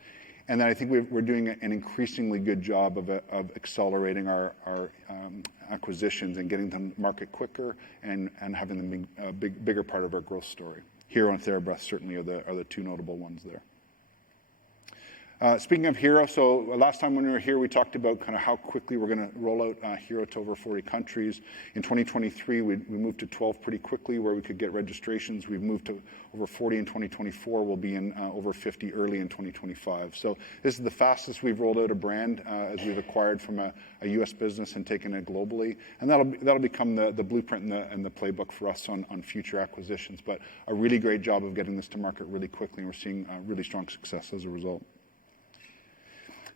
And then I think we're doing an increasingly good job of accelerating our acquisitions and getting them to market quicker and having them be a bigger part of our growth story. Hero and TheraBreath certainly are the two notable ones there. Speaking of Hero, so last time when we were here, we talked about kind of how quickly we're going to roll out Hero to over 40 countries. In 2023, we moved to 12 pretty quickly where we could get registrations. We've moved to over 40 in 2024. We'll be in over 50 early in 2025. So this is the fastest we've rolled out a brand as we've acquired from a U.S. business and taken it globally. And that'll become the blueprint and the playbook for us on future acquisitions. But a really great job of getting this to market really quickly, and we're seeing really strong success as a result.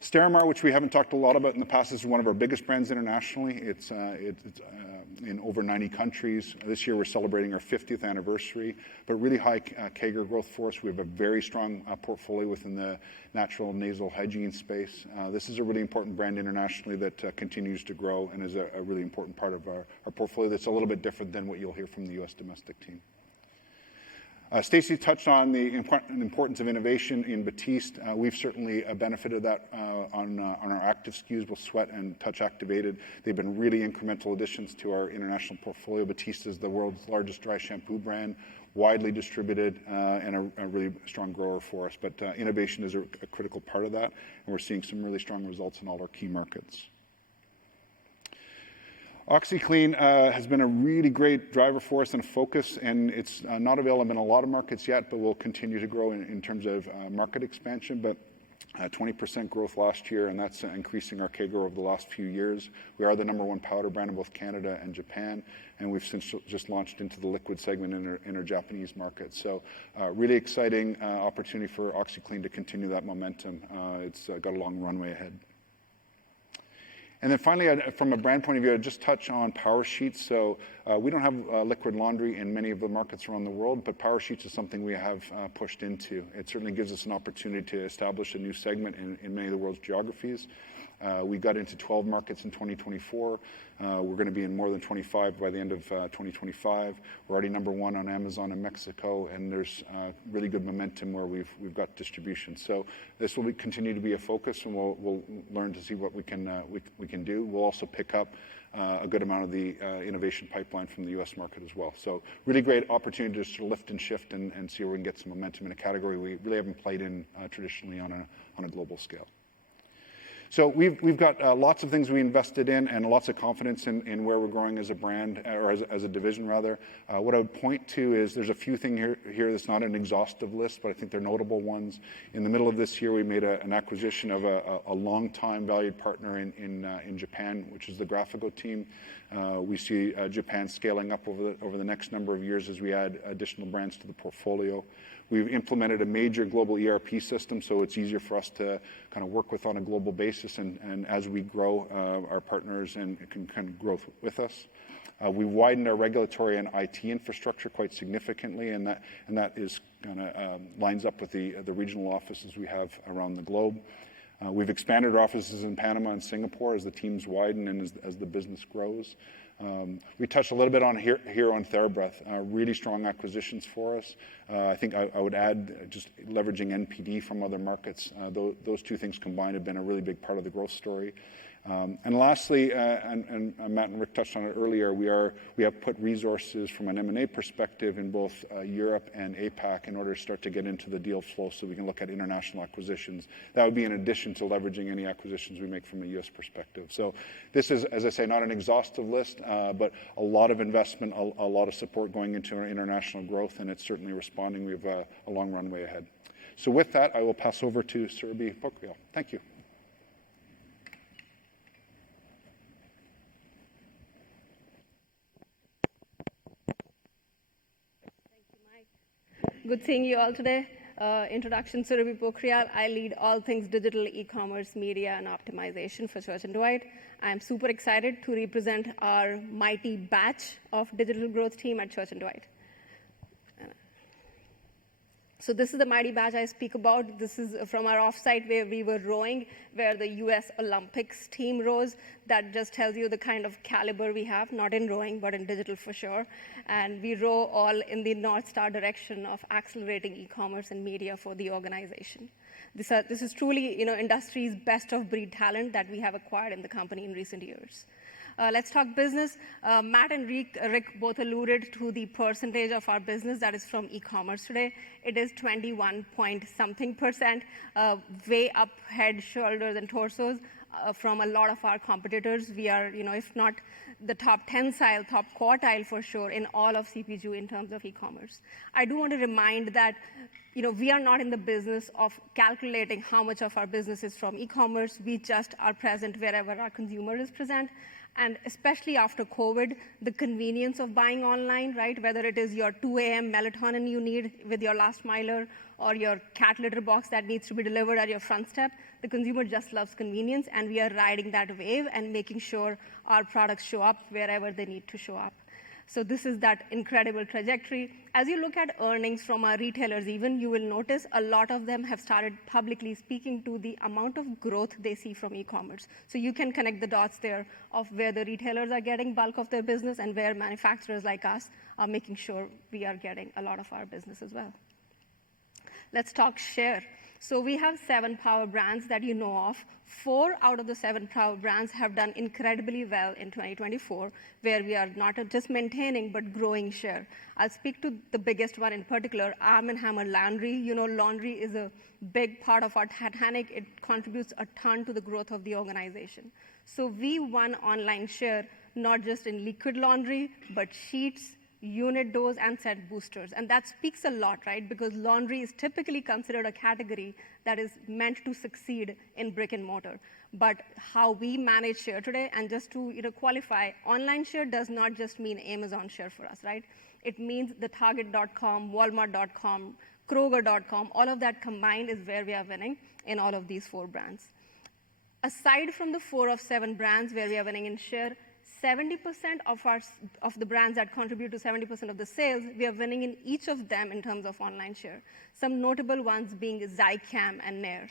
Sterimar, which we haven't talked a lot about in the past, is one of our biggest brands internationally. It's in over 90 countries. This year we're celebrating our 50th anniversary, but really high CAGR growth for us. We have a very strong portfolio within the natural nasal hygiene space. This is a really important brand internationally that continues to grow and is a really important part of our portfolio that's a little bit different than what you'll hear from the U.S. domestic team. Stacey touched on the importance of innovation in Batiste. We've certainly benefited that on our active SKUs, both sweat and touch activated. They've been really incremental additions to our international portfolio. Batiste is the world's largest dry shampoo brand, widely distributed and a really strong grower for us. But innovation is a critical part of that, and we're seeing some really strong results in all our key markets. OxiClean has been a really great driver for us and a focus, and it's not available in a lot of markets yet, but will continue to grow in terms of market expansion. But 20% growth last year, and that's increasing our CAGR over the last few years. We are the #1 powder brand in both Canada and Japan, and we've since just launched into the liquid segment in our Japanese market. So really exciting opportunity for OxiClean to continue that momentum. It's got a long runway ahead. And then finally, from a brand point of view, I'd just touch on Power Sheets. So we don't have liquid laundry in many of the markets around the world, but Power Sheets is something we have pushed into. It certainly gives us an opportunity to establish a new segment in many of the world's geographies. We got into 12 markets in 2024. We're going to be in more than 25 by the end of 2025. We're already #1 on Amazon in Mexico, and there's really good momentum where we've got distribution. So this will continue to be a focus, and we'll learn to see what we can do. We'll also pick up a good amount of the innovation pipeline from the U.S. market as well. So really great opportunity to sort of lift and shift and see where we can get some momentum in a category we really haven't played in traditionally on a global scale. So we've got lots of things we invested in and lots of confidence in where we're growing as a brand, or as a division rather. What I would point to is there's a few things here that's not an exhaustive list, but I think they're notable ones. In the middle of this year, we made an acquisition of a long-time valued partner in Japan, which is the Graphico team. We see Japan scaling up over the next number of years as we add additional brands to the portfolio. We've implemented a major global ERP system, so it's easier for us to kind of work with on a global basis, and as we grow, our partners and can kind of grow with us. We widened our regulatory and IT infrastructure quite significantly, and that is kind of lines up with the regional offices we have around the globe. We've expanded our offices in Panama and Singapore as the teams widen and as the business grows. We touched a little bit on here on TheraBreath, really strong acquisitions for us. I think I would add just leveraging NPD from other markets. Those two things combined have been a really big part of the growth story. And lastly, and Matt and Rick touched on it earlier, we have put resources from an M&A perspective in both Europe and APAC in order to start to get into the deal flow so we can look at international acquisitions. That would be in addition to leveraging any acquisitions we make from a U.S. perspective. So this is, as I say, not an exhaustive list, but a lot of investment, a lot of support going into our international growth, and it's certainly responding. We have a long runway ahead. So with that, I will pass over to Surabhi Pokhriyal. Thank you. Good seeing you all today. Introduction, Surabhi Pokhriyal. I lead all things digital, e-commerce, media, and optimization for Church & Dwight. I'm super excited to represent our mighty batch of digital growth team at Church & Dwight. So this is the mighty batch I speak about. This is from our offsite where we were rowing, where the U.S. Olympics team rows. That just tells you the kind of caliber we have, not in rowing, but in digital for sure. And we row all in the North Star direction of accelerating e-commerce and media for the organization. This is truly, industry's best of breed talent that we have acquired in the company in recent years. Let's talk business. Matt and Rick both alluded to the percentage of our business that is from e-commerce today. It is 21-point-something%, way up head, shoulders, and torsos from a lot of our competitors. We are, if not the top tensile, top quartile for sure in all of CPG in terms of e-commerce. I do want to remind that we are not in the business of calculating how much of our business is from e-commerce. We just are present wherever our consumer is present. And especially after COVID, the convenience of buying online, right? Whether it is your 2 a.m. melatonin you need with your last miler or your cat litter box that needs to be delivered at your front step, the consumer just loves convenience, and we are riding that wave and making sure our products show up wherever they need to show up. So this is that incredible trajectory. As you look at earnings from our retailers even, you will notice a lot of them have started publicly speaking to the amount of growth they see from e-commerce. So you can connect the dots there of where the retailers are getting bulk of their business and where manufacturers like us are making sure we are getting a lot of our business as well. Let's talk share. So we have 7 power brands that you know of. 4 out of the 7 power brands have done incredibly well in 2024, where we are not just maintaining, but growing share. I'll speak to the biggest one in particular, Arm & Hammer Laundry. Laundry is a big part of our Titanic. It contributes a ton to the growth of the organization. So we won online share, not just in liquid laundry, but sheets, unit dose, and scent boosters. And that speaks a lot, right? Because laundry is typically considered a category that is meant to succeed in brick and mortar. But how we manage share today, and just to qualify, online share does not just mean Amazon share for us, right? It means the Target.com, Walmart.com, Kroger.com, all of that combined is where we are winning in all of these 4 brands. Aside from the 4 of 7 brands where we are winning in share, 70% of the brands that contribute to 70% of the sales, we are winning in each of them in terms of online share. Some notable ones being Zicam and Nair.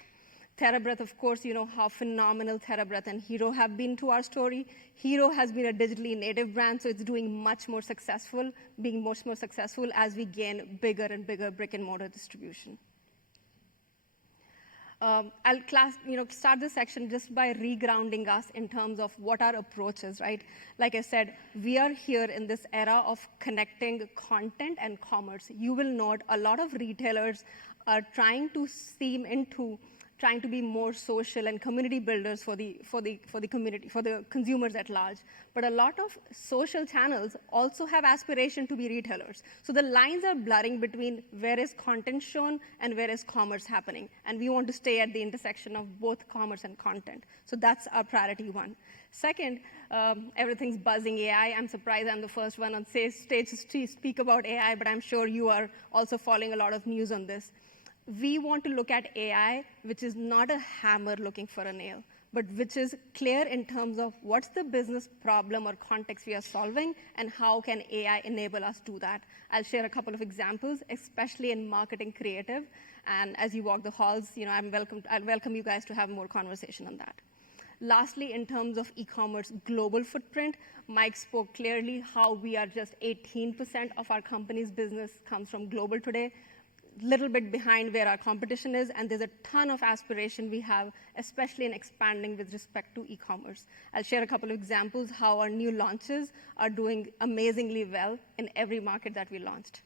TheraBreath, of course, you know how phenomenal TheraBreath and Hero have been to our story. Hero has been a digitally native brand, so it's doing much more successful as we gain bigger and bigger brick and mortar distribution. I'll start this section just by regrounding us in terms of what our approach is, right? Like I said, we are here in this era of connecting content and commerce. You will note a lot of retailers are trying to be more social and community builders for the community, for the consumers at large. But a lot of social channels also have aspiration to be retailers. So the lines are blurring between where is content shown and where is commerce happening. And we want to stay at the intersection of both commerce and content. So that's our priority 1. Second, everything's buzzing AI. I'm surprised I'm the first one on stage to speak about AI, but I'm sure you are also following a lot of news on this. We want to look at AI, which is not a hammer looking for a nail, but which is clear in terms of what's the business problem or context we are solving and how can AI enable us to do that. I'll share a couple of examples, especially in marketing creative. And as you walk the halls, I'll welcome you guys to have more conversation on that. Lastly, in terms of e-commerce global footprint, Mike spoke clearly how we are just 18% of our company's business comes from global today, little bit behind where our competition is, and there's a ton of aspiration we have, especially in expanding with respect to e-commerce. I'll share a couple of examples how our new launches are doing amazingly well in every market that we launched.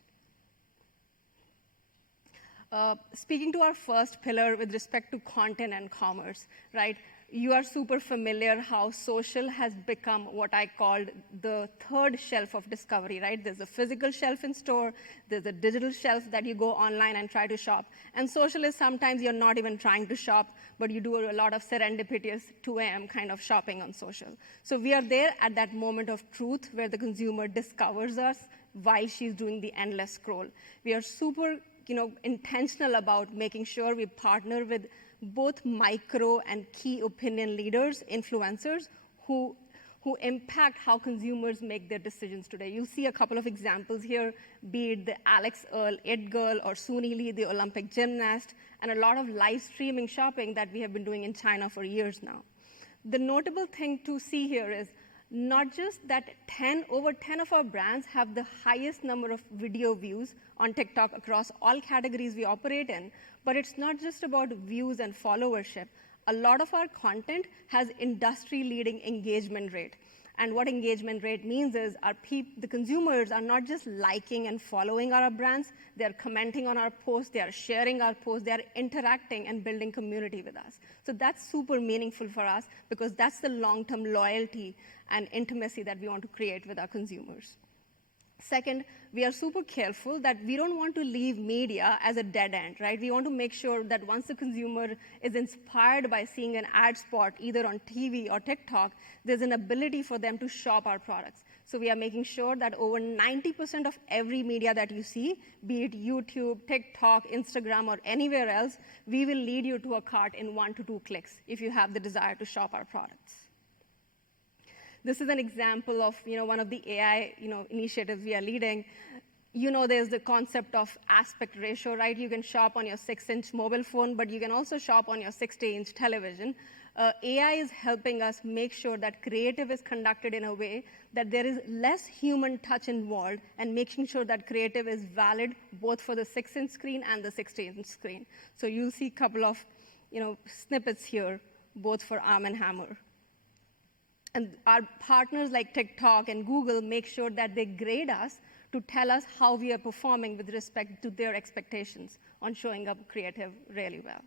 Speaking to our first pillar with respect to content and commerce, right? You are super familiar how social has become what I called the third shelf of discovery, right? There's a physical shelf in store, there's a digital shelf that you go online and try to shop. And social is sometimes you're not even trying to shop, but you do a lot of serendipitous 2 a.m. kind of shopping on social. So we are there at that moment of truth where the consumer discovers us while she's doing the endless scroll. We are super intentional about making sure we partner with both micro and key opinion leaders, influencers, who impact how consumers make their decisions today. You'll see a couple of examples here, be it the Alex Earl It Girl or Suni Lee, the Olympic gymnast, and a lot of live streaming shopping that we have been doing in China for years now. The notable thing to see here is not just that over 10 of our brands have the highest number of video views on TikTok across all categories we operate in, but it's not just about views and followership. A lot of our content has industry-leading engagement rate. And what engagement rate means is the consumers are not just liking and following our brands, they're commenting on our posts, they are sharing our posts, they are interacting and building community with us. So that's super meaningful for us because that's the long-term loyalty and intimacy that we want to create with our consumers. Second, we are super careful that we don't want to leave media as a dead end, right? We want to make sure that once the consumer is inspired by seeing an ad spot, either on TV or TikTok, there's an ability for them to shop our products. So we are making sure that over 90% of every media that you see, be it YouTube, TikTok, Instagram, or anywhere else, we will lead you to a cart in 1 to 2 clicks if you have the desire to shop our products. This is an example of one of the AI initiatives we are leading. There's the concept of aspect ratio, right? You can shop on your 6-inch mobile phone, but you can also shop on your 60-inch television. AI is helping us make sure that creative is conducted in a way that there is less human touch involved and making sure that creative is valid both for the 6-inch screen and the 60-inch screen. So you'll see a couple of snippets here, both for Arm & Hammer. And our partners like TikTok and Google make sure that they grade us to tell us how we are performing with respect to their expectations on showing up creative really well.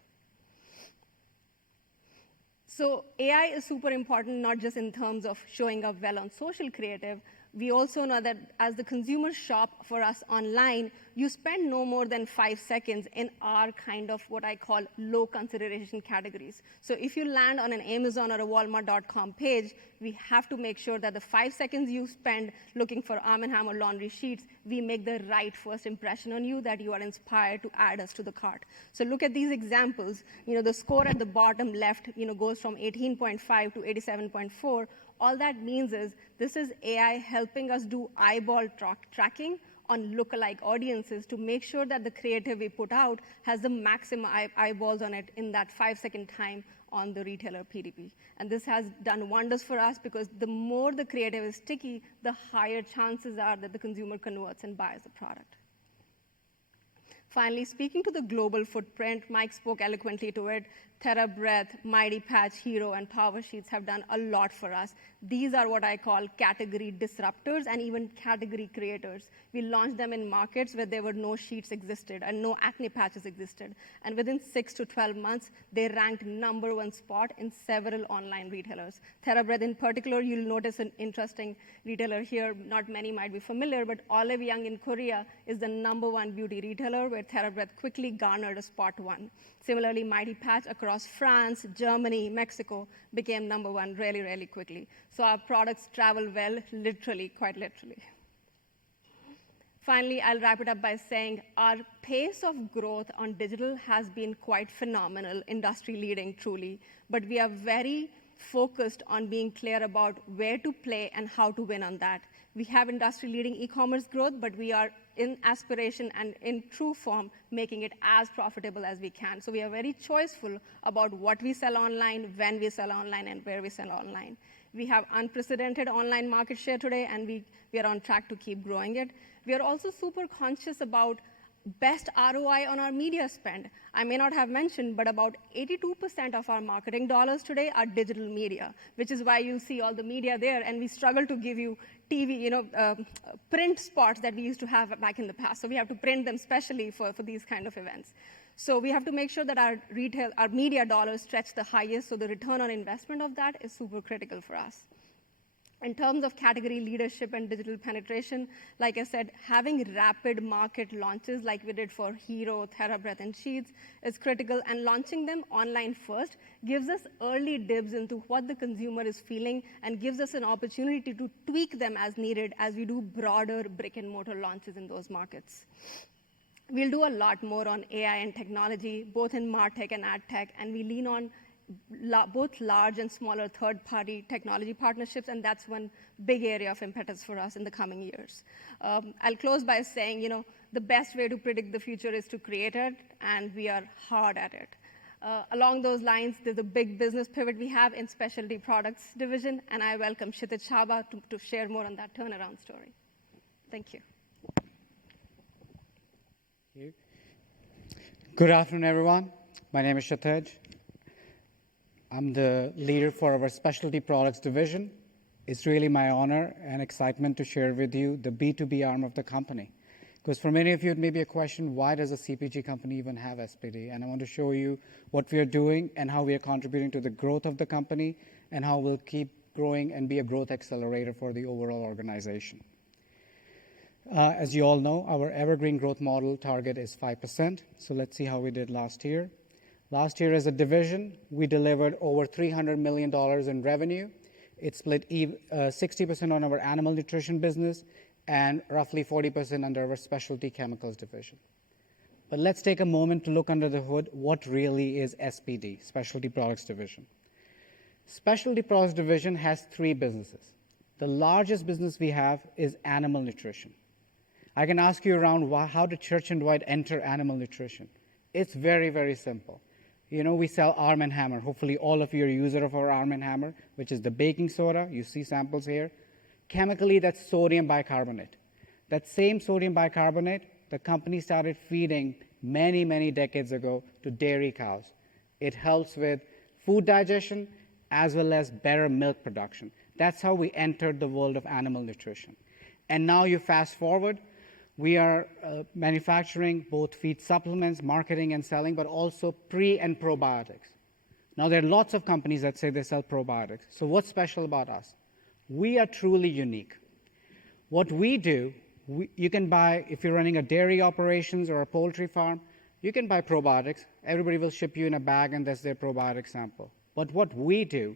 So AI is super important, not just in terms of showing up well on social creative. We also know that as the consumers shop for us online, you spend no more than 5 seconds in our kind of what I call low consideration categories. So if you land on an Amazon or a Walmart.com page, we have to make sure that the 5 seconds you spend looking for Arm & Hammer laundry sheets, we make the right first impression on you that you are inspired to add us to the cart. So look at these examples. The score at the bottom left, goes from 18.5 to 87.4. All that means is this is AI helping us do eyeball tracking on lookalike audiences to make sure that the creative we put out has the maximum eyeballs on it in that 5-second time on the retailer PDP. And this has done wonders for us because the more the creative is sticky, the higher chances are that the consumer converts and buys the product. Finally, speaking to the global footprint, Mike spoke eloquently to it. TheraBreath, Mighty Patch, Hero, and Power Sheets have done a lot for us. These are what I call category disruptors and even category creators. We launched them in markets where there were no sheets existed and no acne patches existed. And within 6 to 12 months, they ranked #1 spot in several online retailers. TheraBreath in particular, you'll notice an interesting retailer here. Not many might be familiar, but Olive Young in Korea is the #1 beauty retailer where TheraBreath quickly garnered a spot 1. Similarly, Mighty Patch across France, Germany, Mexico became #1 really, really quickly. So our products travel well, literally, quite literally. Finally, I'll wrap it up by saying our pace of growth on digital has been quite phenomenal, industry-leading, truly. But we are very focused on being clear about where to play and how to win on that. We have industry-leading e-commerce growth, but we are in aspiration and in true form making it as profitable as we can. So we are very choiceful about what we sell online, when we sell online, and where we sell online. We have unprecedented online market share today, and we are on track to keep growing it. We are also super conscious about best ROI on our media spend. I may not have mentioned, but about 82% of our marketing dollars today are digital media, which is why you see all the media there, and we struggle to give you TV, print spots that we used to have back in the past. So we have to print them specially for these kind of events. So we have to make sure that our media dollars stretch the highest, so the return on investment of that is super critical for us. In terms of category leadership and digital penetration, like I said, having rapid market launches like we did for Hero, TheraBreath, and Sheets is critical, and launching them online first gives us early dibs into what the consumer is feeling and gives us an opportunity to tweak them as needed as we do broader brick-and-mortar launches in those markets. We'll do a lot more on AI and technology, both in MarTech and AdTech, and we lean on both large and smaller third-party technology partnerships, and that's one big area of impetus for us in the coming years. I'll close by saying, the best way to predict the future is to create it, and we are hard at it. Along those lines, there's a big business pivot we have in Specialty Products Division, and I welcome Kshitij Chhabra to share more on that turnaround story. Thank you. Good afternoon, everyone. My name is Kshitij. I'm the leader for our Specialty Products Division. It's really my honor and excitement to share with you the B2B arm of the company. Because for many of you, it may be a question, why does a CPG company even have SPD? And I want to show you what we are doing and how we are contributing to the growth of the company and how we'll keep growing and be a growth accelerator for the overall organization. As you all know, our evergreen growth model target is 5%. So let's see how we did last year. Last year as a division, we delivered over $300 million in revenue. It split 60% on our animal nutrition business and roughly 40% under our specialty chemicals division. But let's take a moment to look under the hood. What really is SPD, Specialty Products Division? Specialty Products Division has three businesses. The largest business we have is animal nutrition. I can ask you around, how did Church & Dwight enter animal nutrition? It's very, very simple. We sell Arm & Hammer. Hopefully, all of you are a user of our Arm & Hammer, which is the baking soda. You see samples here. Chemically, that's sodium bicarbonate. That same sodium bicarbonate, the company started feeding many, many decades ago to dairy cows. It helps with food digestion as well as better milk production. That's how we entered the world of animal nutrition. And now you fast forward, we are manufacturing both feed supplements, marketing and selling, but also pre and probiotics. Now, there are lots of companies that say they sell probiotics. So what's special about us? We are truly unique. What we do, you can buy, if you're running a dairy operations or a poultry farm, you can buy probiotics. Everybody will ship you in a bag, and that's their probiotic sample. But what we do,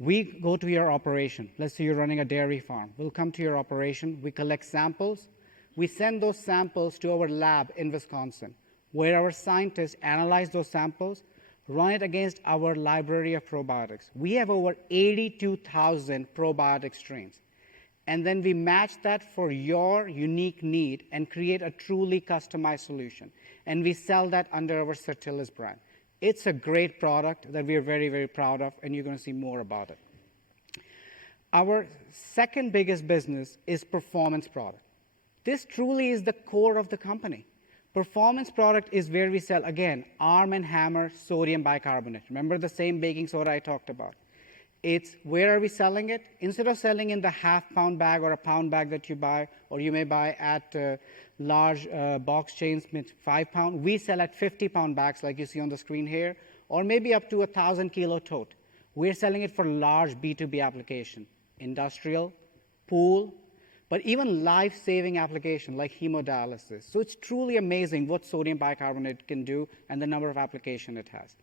we go to your operation. Let's say you're running a dairy farm. We'll come to your operation. We collect samples. We send those samples to our lab in Wisconsin, where our scientists analyze those samples, run it against our library of probiotics. We have over 82,000 probiotic strains. And then we match that for your unique need and create a truly customized solution. And we sell that under our Certillis brand. It's a great product that we are very, very proud of, and you're going to see more about it. Our second biggest business is performance product. This truly is the core of the company. Performance product is where we sell, again, Arm & Hammer sodium bicarbonate. Remember the same baking soda I talked about. It's where are we selling it? Instead of selling in the half-pound bag or a pound bag that you buy, or you may buy at large box chains with 5 pound, we sell at 50-pound bags like you see on the screen here, or maybe up to 1,000-kilo tote. We're selling it for large B2B application, industrial, pool, but even life-saving application like hemodialysis. So it's truly amazing what sodium bicarbonate can do and the number of applications it has.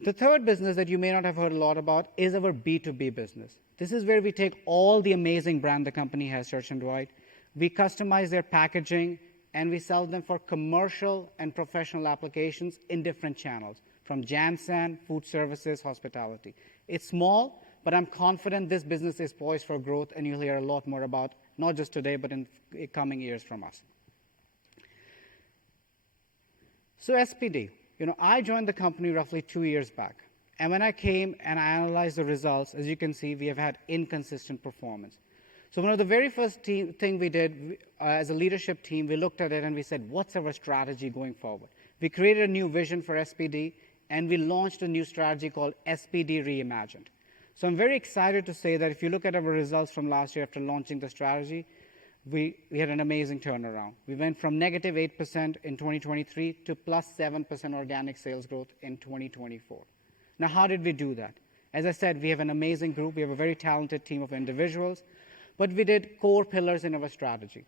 The third business that you may not have heard a lot about is our B2B business. This is where we take all the amazing brand the company has, Church & Dwight. We customize their packaging, and we sell them for commercial and professional applications in different channels, from Janssen, food services, hospitality. It's small, but I'm confident this business is poised for growth, and you'll hear a lot more about, not just today, but in coming years from us. So SPD, I joined the company roughly 2 years back. And when I came and I analyzed the results, as you can see, we have had inconsistent performance. So one of the very first thing we did as a leadership team, we looked at it and we said, what's our strategy going forward? We created a new vision for SPD, and we launched a new strategy called SPD Reimagined. So I'm very excited to say that if you look at our results from last year after launching the strategy, we had an amazing turnaround. We went from negative 8% in 2023 to plus 7% organic sales growth in 2024. Now, how did we do that? As I said, we have an amazing group. We have a very talented team of individuals. But we did core pillars in our strategy.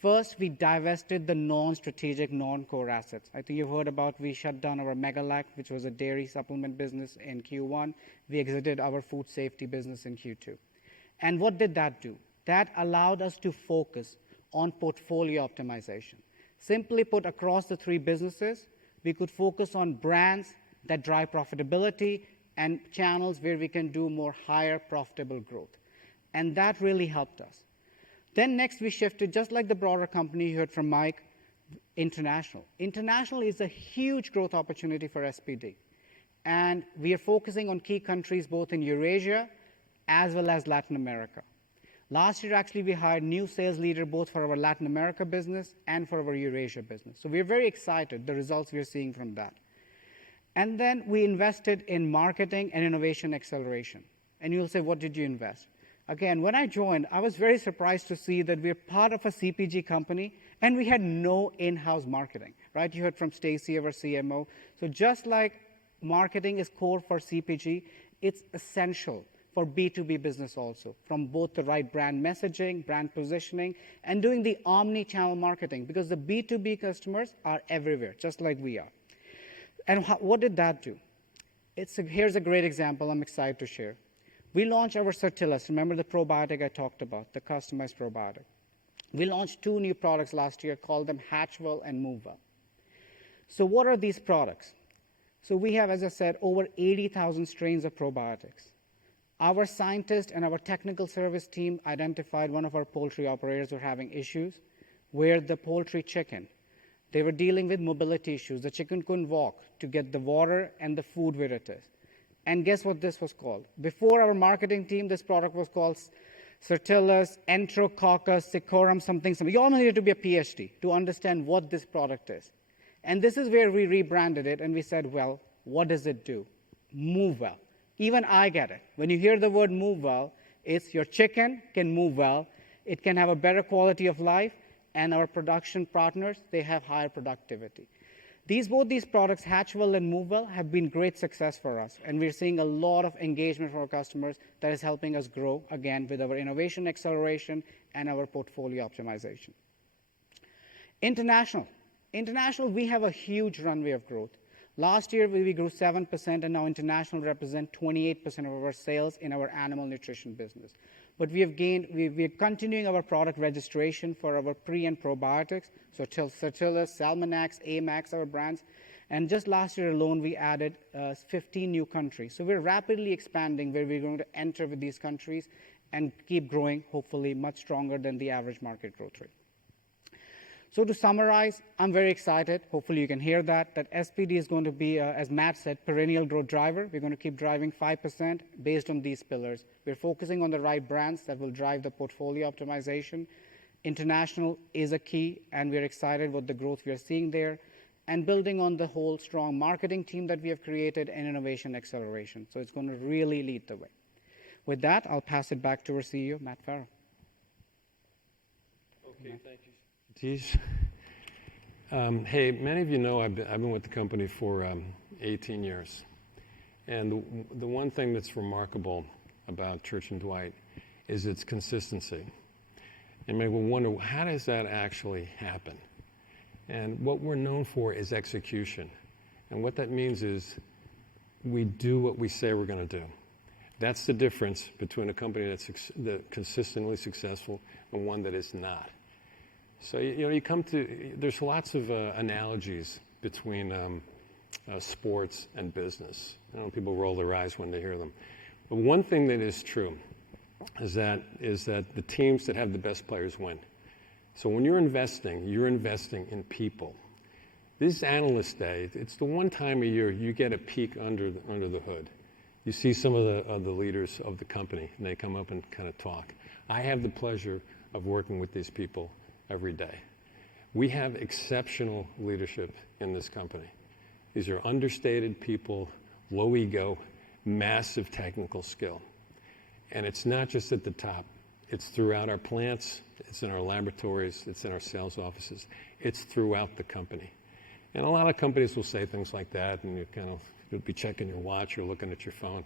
First, we divested the non-strategic, non-core assets. I think you've heard about we shut down our Megalac, which was a dairy supplement business, in Q1. We exited our food safety business in Q2. And what did that do? That allowed us to focus on portfolio optimization. Simply put, across the three businesses, we could focus on brands that drive profitability and channels where we can do more higher profitable growth. And that really helped us. Then next we shifted, just like the broader company you heard from Mike, international. International is a huge growth opportunity for SPD. And we are focusing on key countries both in Eurasia as well as Latin America. Last year, actually, we hired new sales leader both for our Latin America business and for our Eurasia business. So we're very excited, the results we are seeing from that. And then we invested in marketing and innovation acceleration. And you'll say, what did you invest? Again, when I joined, I was very surprised to see that we're part of a CPG company and we had no in-house marketing, right? You heard from Stacy, our CMO. So just like marketing is core for CPG, it's essential for B2B business also, from both the right brand messaging, brand positioning, and doing the omni-channel marketing, because the B2B customers are everywhere, just like we are. And what did that do? Here's a great example I'm excited to share. We launched our Certillus. Remember the probiotic I talked about, the customized probiotic. We launched 2 new products last year, called them Hatchwell and MoveWell. So what are these products? So we have, as I said, over 80,000 strains of probiotics. Our scientists and our technical service team identified one of our poultry operators were having issues where the poultry chicken, they were dealing with mobility issues. The chicken couldn't walk to get the water and the food where it is. And guess what this was called? Before our marketing team, this product was called Certillus, Enterococcus, Cicorum, something. You all needed to be a PhD to understand what this product is. And this is where we rebranded it, and we said, well, what does it do? Move well. Even I get it. When you hear the word move well, it's your chicken can move well, it can have a better quality of life, and our production partners, they have higher productivity. Both these products, Hatchwell and MoveWell, have been great success for us, and we're seeing a lot of engagement from our customers that is helping us grow, again, with our innovation acceleration and our portfolio optimization. International, we have a huge runway of growth. Last year, we grew 7%, and now international represents 28% of our sales in our animal nutrition business. But we are continuing our product registration for our pre and probiotics, so Certillus, Salmonax, Amax, our brands. And just last year alone, we added 15 new countries. So we're rapidly expanding where we're going to enter with these countries and keep growing, hopefully much stronger than the average market growth rate. So to summarize, I'm very excited. Hopefully you can hear that SPD is going to be, as Matt said, perennial growth driver. We're going to keep driving 5% based on these pillars. We're focusing on the right brands that will drive the portfolio optimization. International is a key, and we're excited with the growth we are seeing there, and building on the whole strong marketing team that we have created and innovation acceleration. So it's going to really lead the way. With that, I'll pass it back to our CEO, Matt Farrell. Okay, thank you. Hey, many of you know I've been with the company for 18 years. And the one thing that's remarkable about Church & Dwight is its consistency. And maybe we'll wonder, how does that actually happen? And what we're known for is execution. And what that means is we do what we say we're going to do. That's the difference between a company that's consistently successful and one that is not. So, you come to, there's lots of analogies between sports and business. I know people roll their eyes when they hear them. But one thing that is true is that the teams that have the best players win. So when you're investing in people. This Analyst Day, it's the one time a year you get a peek under the hood. You see some of the leaders of the company, and they come up and kind of talk. I have the pleasure of working with these people every day. We have exceptional leadership in this company. These are understated people, low ego, massive technical skill. And it's not just at the top. It's throughout our plants, it's in our laboratories, it's in our sales offices. It's throughout the company. And a lot of companies will say things like that, and you'll be checking your watch or looking at your phone.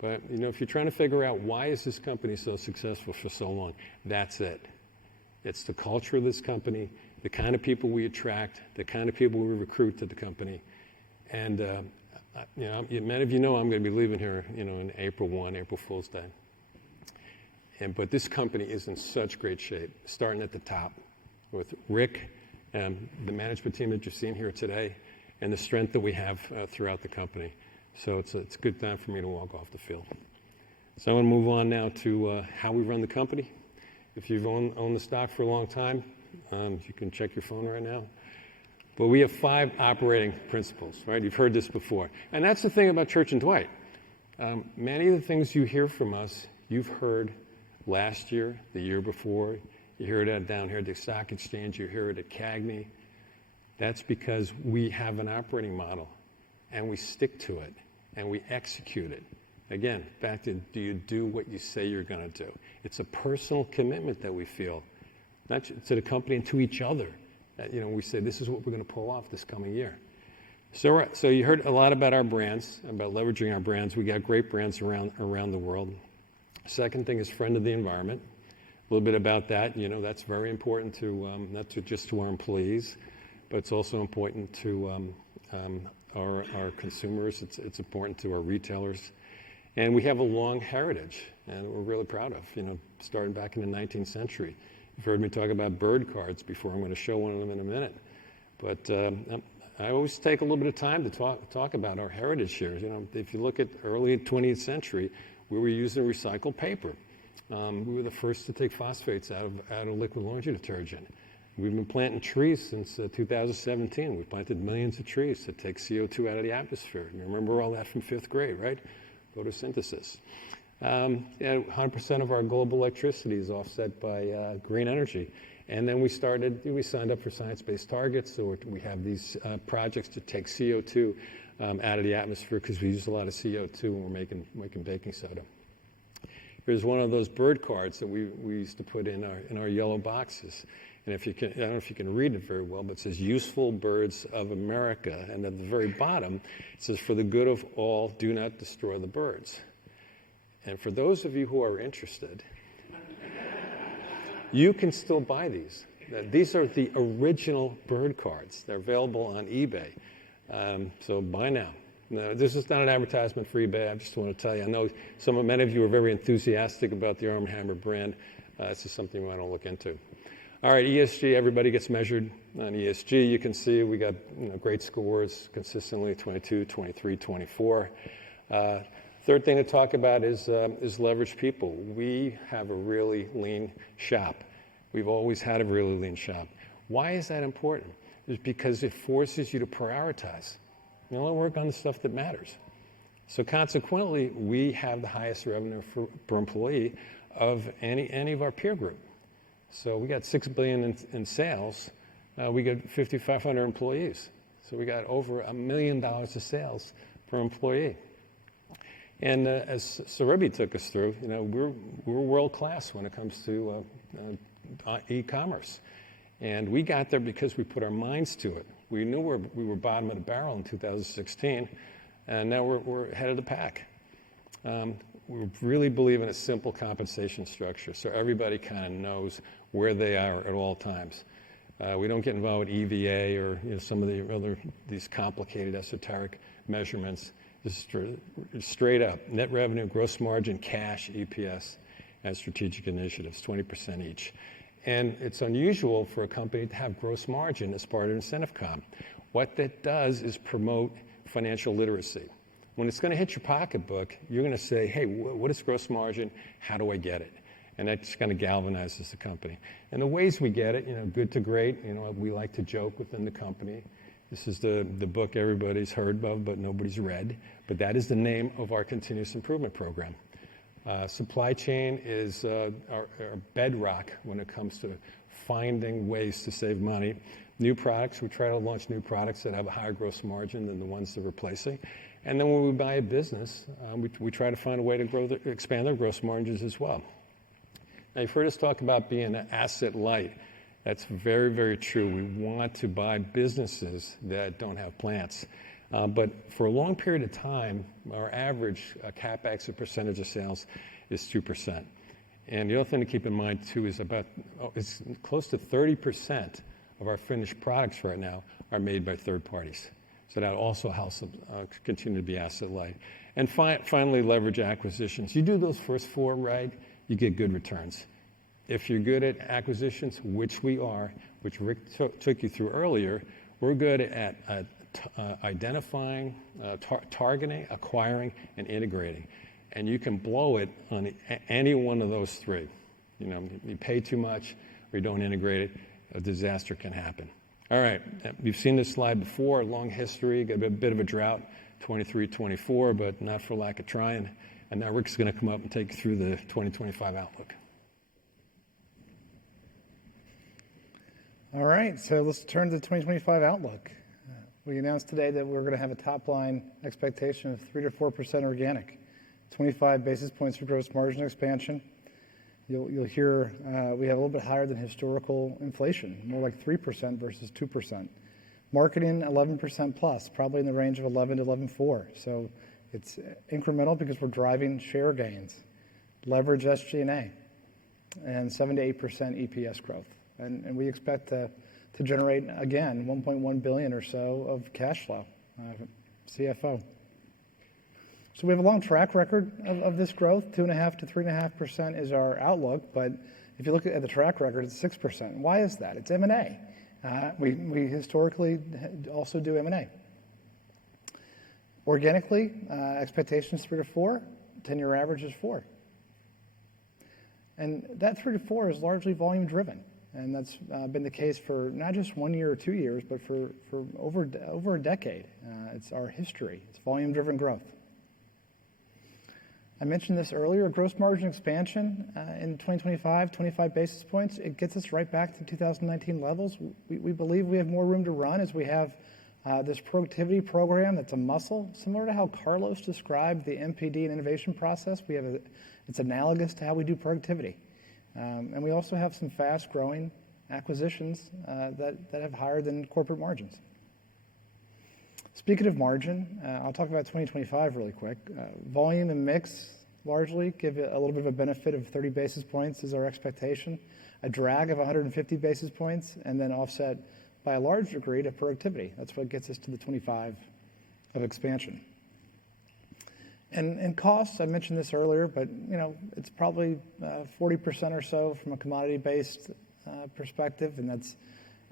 But if you're trying to figure out why is this company so successful for so long, that's it. It's the culture of this company, the kind of people we attract, the kind of people we recruit to the company. And many of you know I'm going to be leaving here, in April Fool's Day. But this company is in such great shape, starting at the top with Rick, the management team that you've seen here today, and the strength that we have throughout the company. So it's a good time for me to walk off the field. So I want to move on now to how we run the company. If you've owned the stock for a long time, you can check your phone right now. But we have 5 operating principles, right? You've heard this before. And that's the thing about Church & Dwight. Many of the things you hear from us, you've heard last year, the year before. You hear it down here at the stock exchange. You hear it at CAGNY. That's because we have an operating model, and we stick to it, and we execute it. Again, back to, do you do what you say you're going to do? It's a personal commitment that we feel, not to the company and to each other. We say, this is what we're going to pull off this coming year. So you heard a lot about our brands, about leveraging our brands. We got great brands around the world. Second thing is friend of the environment. A little bit about that. That's very important to not just to our employees, but it's also important to our consumers. It's important to our retailers. And we have a long heritage, and we're really proud of, starting back in the 19th century. You've heard me talk about bird cards before. I'm going to show one of them in a minute. But I always take a little bit of time to talk about our heritage here. If you look at early 20th century, we were using recycled paper. We were the first to take phosphates out of liquid laundry detergent. We've been planting trees since 2017. We've planted millions of trees to take CO2 out of the atmosphere. You remember all that from 5th grade, right? Photosynthesis. 100% of our global electricity is offset by green energy. And then we signed up for science-based targets, so we have these projects to take CO2 out of the atmosphere because we use a lot of CO2 when we're making baking soda. Here's one of those bird cards that we used to put in our yellow boxes. And I don't know if you can read it very well, but it says, "Useful Birds of America." And at the very bottom, it says, "For the good of all, do not destroy the birds." And for those of you who are interested, you can still buy these. These are the original bird cards. They're available on eBay. So buy now. No, this is not an advertisement for eBay. I just want to tell you, I know many of you are very enthusiastic about the Arm & Hammer brand. This is something we want to look into. All right, ESG, everybody gets measured on ESG. You can see we got great scores consistently, 22, 23, 24. Third thing to talk about is leverage people. We have a really lean shop. We've always had a really lean shop. Why is that important? It's because it forces you to prioritize. You only work on the stuff that matters. So consequently, we have the highest revenue per employee of any of our peer group. So we got $6 billion in sales. We got 5,500 employees. So we got over $1 million of sales per employee. And as Saribi took us through, we're world class when it comes to e-commerce. And we got there because we put our minds to it. We knew we were bottom of the barrel in 2016, and now we're ahead of the pack. We really believe in a simple compensation structure, so everybody kind of knows where they are at all times. We don't get involved with EVA or some of these complicated esoteric measurements. Just straight up, net revenue, gross margin, cash, EPS, and strategic initiatives, 20% each. And it's unusual for a company to have gross margin as part of incentive comp. What that does is promote financial literacy. When it's going to hit your pocketbook, you're going to say, hey, what is gross margin? How do I get it? And that just kind of galvanizes the company. And the ways we get it, good to great, we like to joke within the company. This is the book everybody's heard of, but nobody's read. But that is the name of our continuous improvement program. Supply chain is our bedrock when it comes to finding ways to save money. New products, we try to launch new products that have a higher gross margin than the ones they're replacing. And then when we buy a business, we try to find a way to expand their gross margins as well. Now, you've heard us talk about being asset light. That's very, very true. We want to buy businesses that don't have plants. But for a long period of time, our average CapEx, a percentage of sales, is 2%. And the other thing to keep in mind, too, is it's close to 30% of our finished products right now are made by third parties. So that also helps them continue to be asset light. And finally, leverage acquisitions. You do those first four right, you get good returns. If you're good at acquisitions, which we are, which Rick took you through earlier, we're good at identifying, targeting, acquiring, and integrating. And you can blow it on any one of those three. You pay too much or you don't integrate it, a disaster can happen. All right, you've seen this slide before, long history, got a bit of a drought, 23, 24, but not for lack of trying. And now Rick's going to come up and take you through the 2025 outlook. All right, so let's turn to the 2025 outlook. We announced today that we're going to have a top-line expectation of 3 to 4% organic, 25 basis points for gross margin expansion. You'll hear we have a little bit higher than historical inflation, more like 3% versus 2%. Marketing, 11% plus, probably in the range of 11 to 11.4. So it's incremental because we're driving share gains. Leverage SG&A, and 7 to 8% EPS growth. And we expect to generate, again, $1.1 billion or so of cash flow, CFO. So we have a long track record of this growth. 2.5 to 3.5% is our outlook, but if you look at the track record, it's 6%. Why is that? It's M&A. We historically also do M&A. Organically, expectations 3 to 4. 10-year average is 4. And that 3 to 4 is largely volume driven. And that's been the case for not just 1 year or 2 years, but for over a decade. It's our history. It's volume-driven growth. I mentioned this earlier, gross margin expansion in 2025, 25 basis points. It gets us right back to 2019 levels. We believe we have more room to run as we have this productivity program that's a muscle, similar to how Carlos described the MPD and innovation process. It's analogous to how we do productivity. And we also have some fast-growing acquisitions that have higher than corporate margins. Speaking of margin, I'll talk about 2025 really quick. Volume and mix largely give a little bit of a benefit of 30 basis points is our expectation. A drag of 150 basis points, and then offset by a large degree to productivity. That's what gets us to the 25 of expansion. And costs, I mentioned this earlier, but it's probably 40% or so from a commodity-based perspective, and that's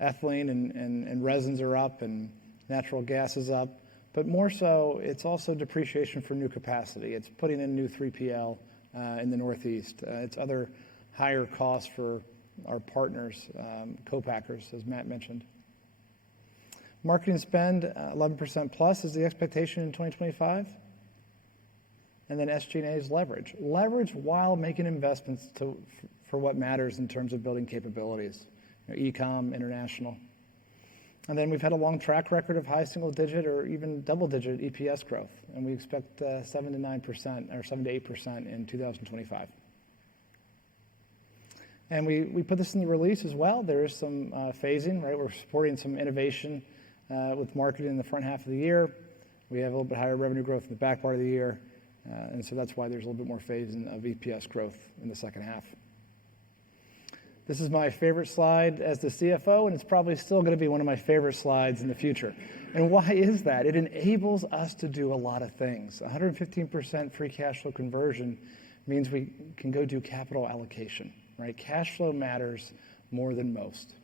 ethylene and resins are up and natural gas is up. But more so, it's also depreciation for new capacity. It's putting in new 3PL in the Northeast. It's other higher costs for our partners, co-packers, as Matt mentioned. Marketing spend, 11% plus is the expectation in 2025. And then SG&A is leverage. Leverage while making investments for what matters in terms of building capabilities, e-com, international. And then we've had a long track record of high single-digit or even double-digit EPS growth, and we expect 7 to 9% or 7 to 8% in 2025. And we put this in the release as well. There is some phasing, right? We're supporting some innovation with marketing in the front half of the year. We have a little bit higher revenue growth in the back part of the year, and so that's why there's a little bit more phasing of EPS growth in the second half. This is my favorite slide as the CFO, and it's probably still going to be one of my favorite slides in the future. And why is that? It enables us to do a lot of things. 115% free cash flow conversion means we can go do capital allocation, right? Cash flow matters more than most.